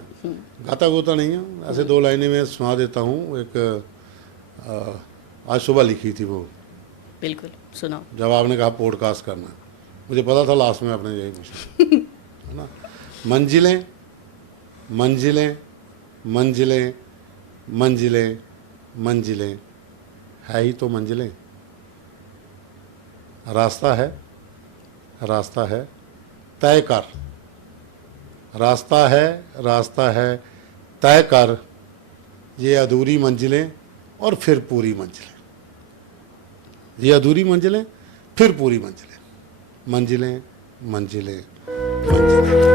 गाता गोता नहीं है, ऐसे 2 लाइनें मैं सुना देता हूँ। एक आज सुबह लिखी थी वो, बिल्कुल सुनाओ। जब आपने कहा पॉडकास्ट करना, मुझे पता था लास्ट में आपने यही पूछा, है ना। मंजिलें मंजिलें मंजिलें मंजिलें मंजिलें है ही तो मंजिलें, रास्ता है तय कर, रास्ता है तय कर, ये अधूरी मंजिलें और फिर पूरी मंजिलें, ये अधूरी मंजिलें फिर पूरी मंजिलें, मंजिलें मंजिलें मंजिलें।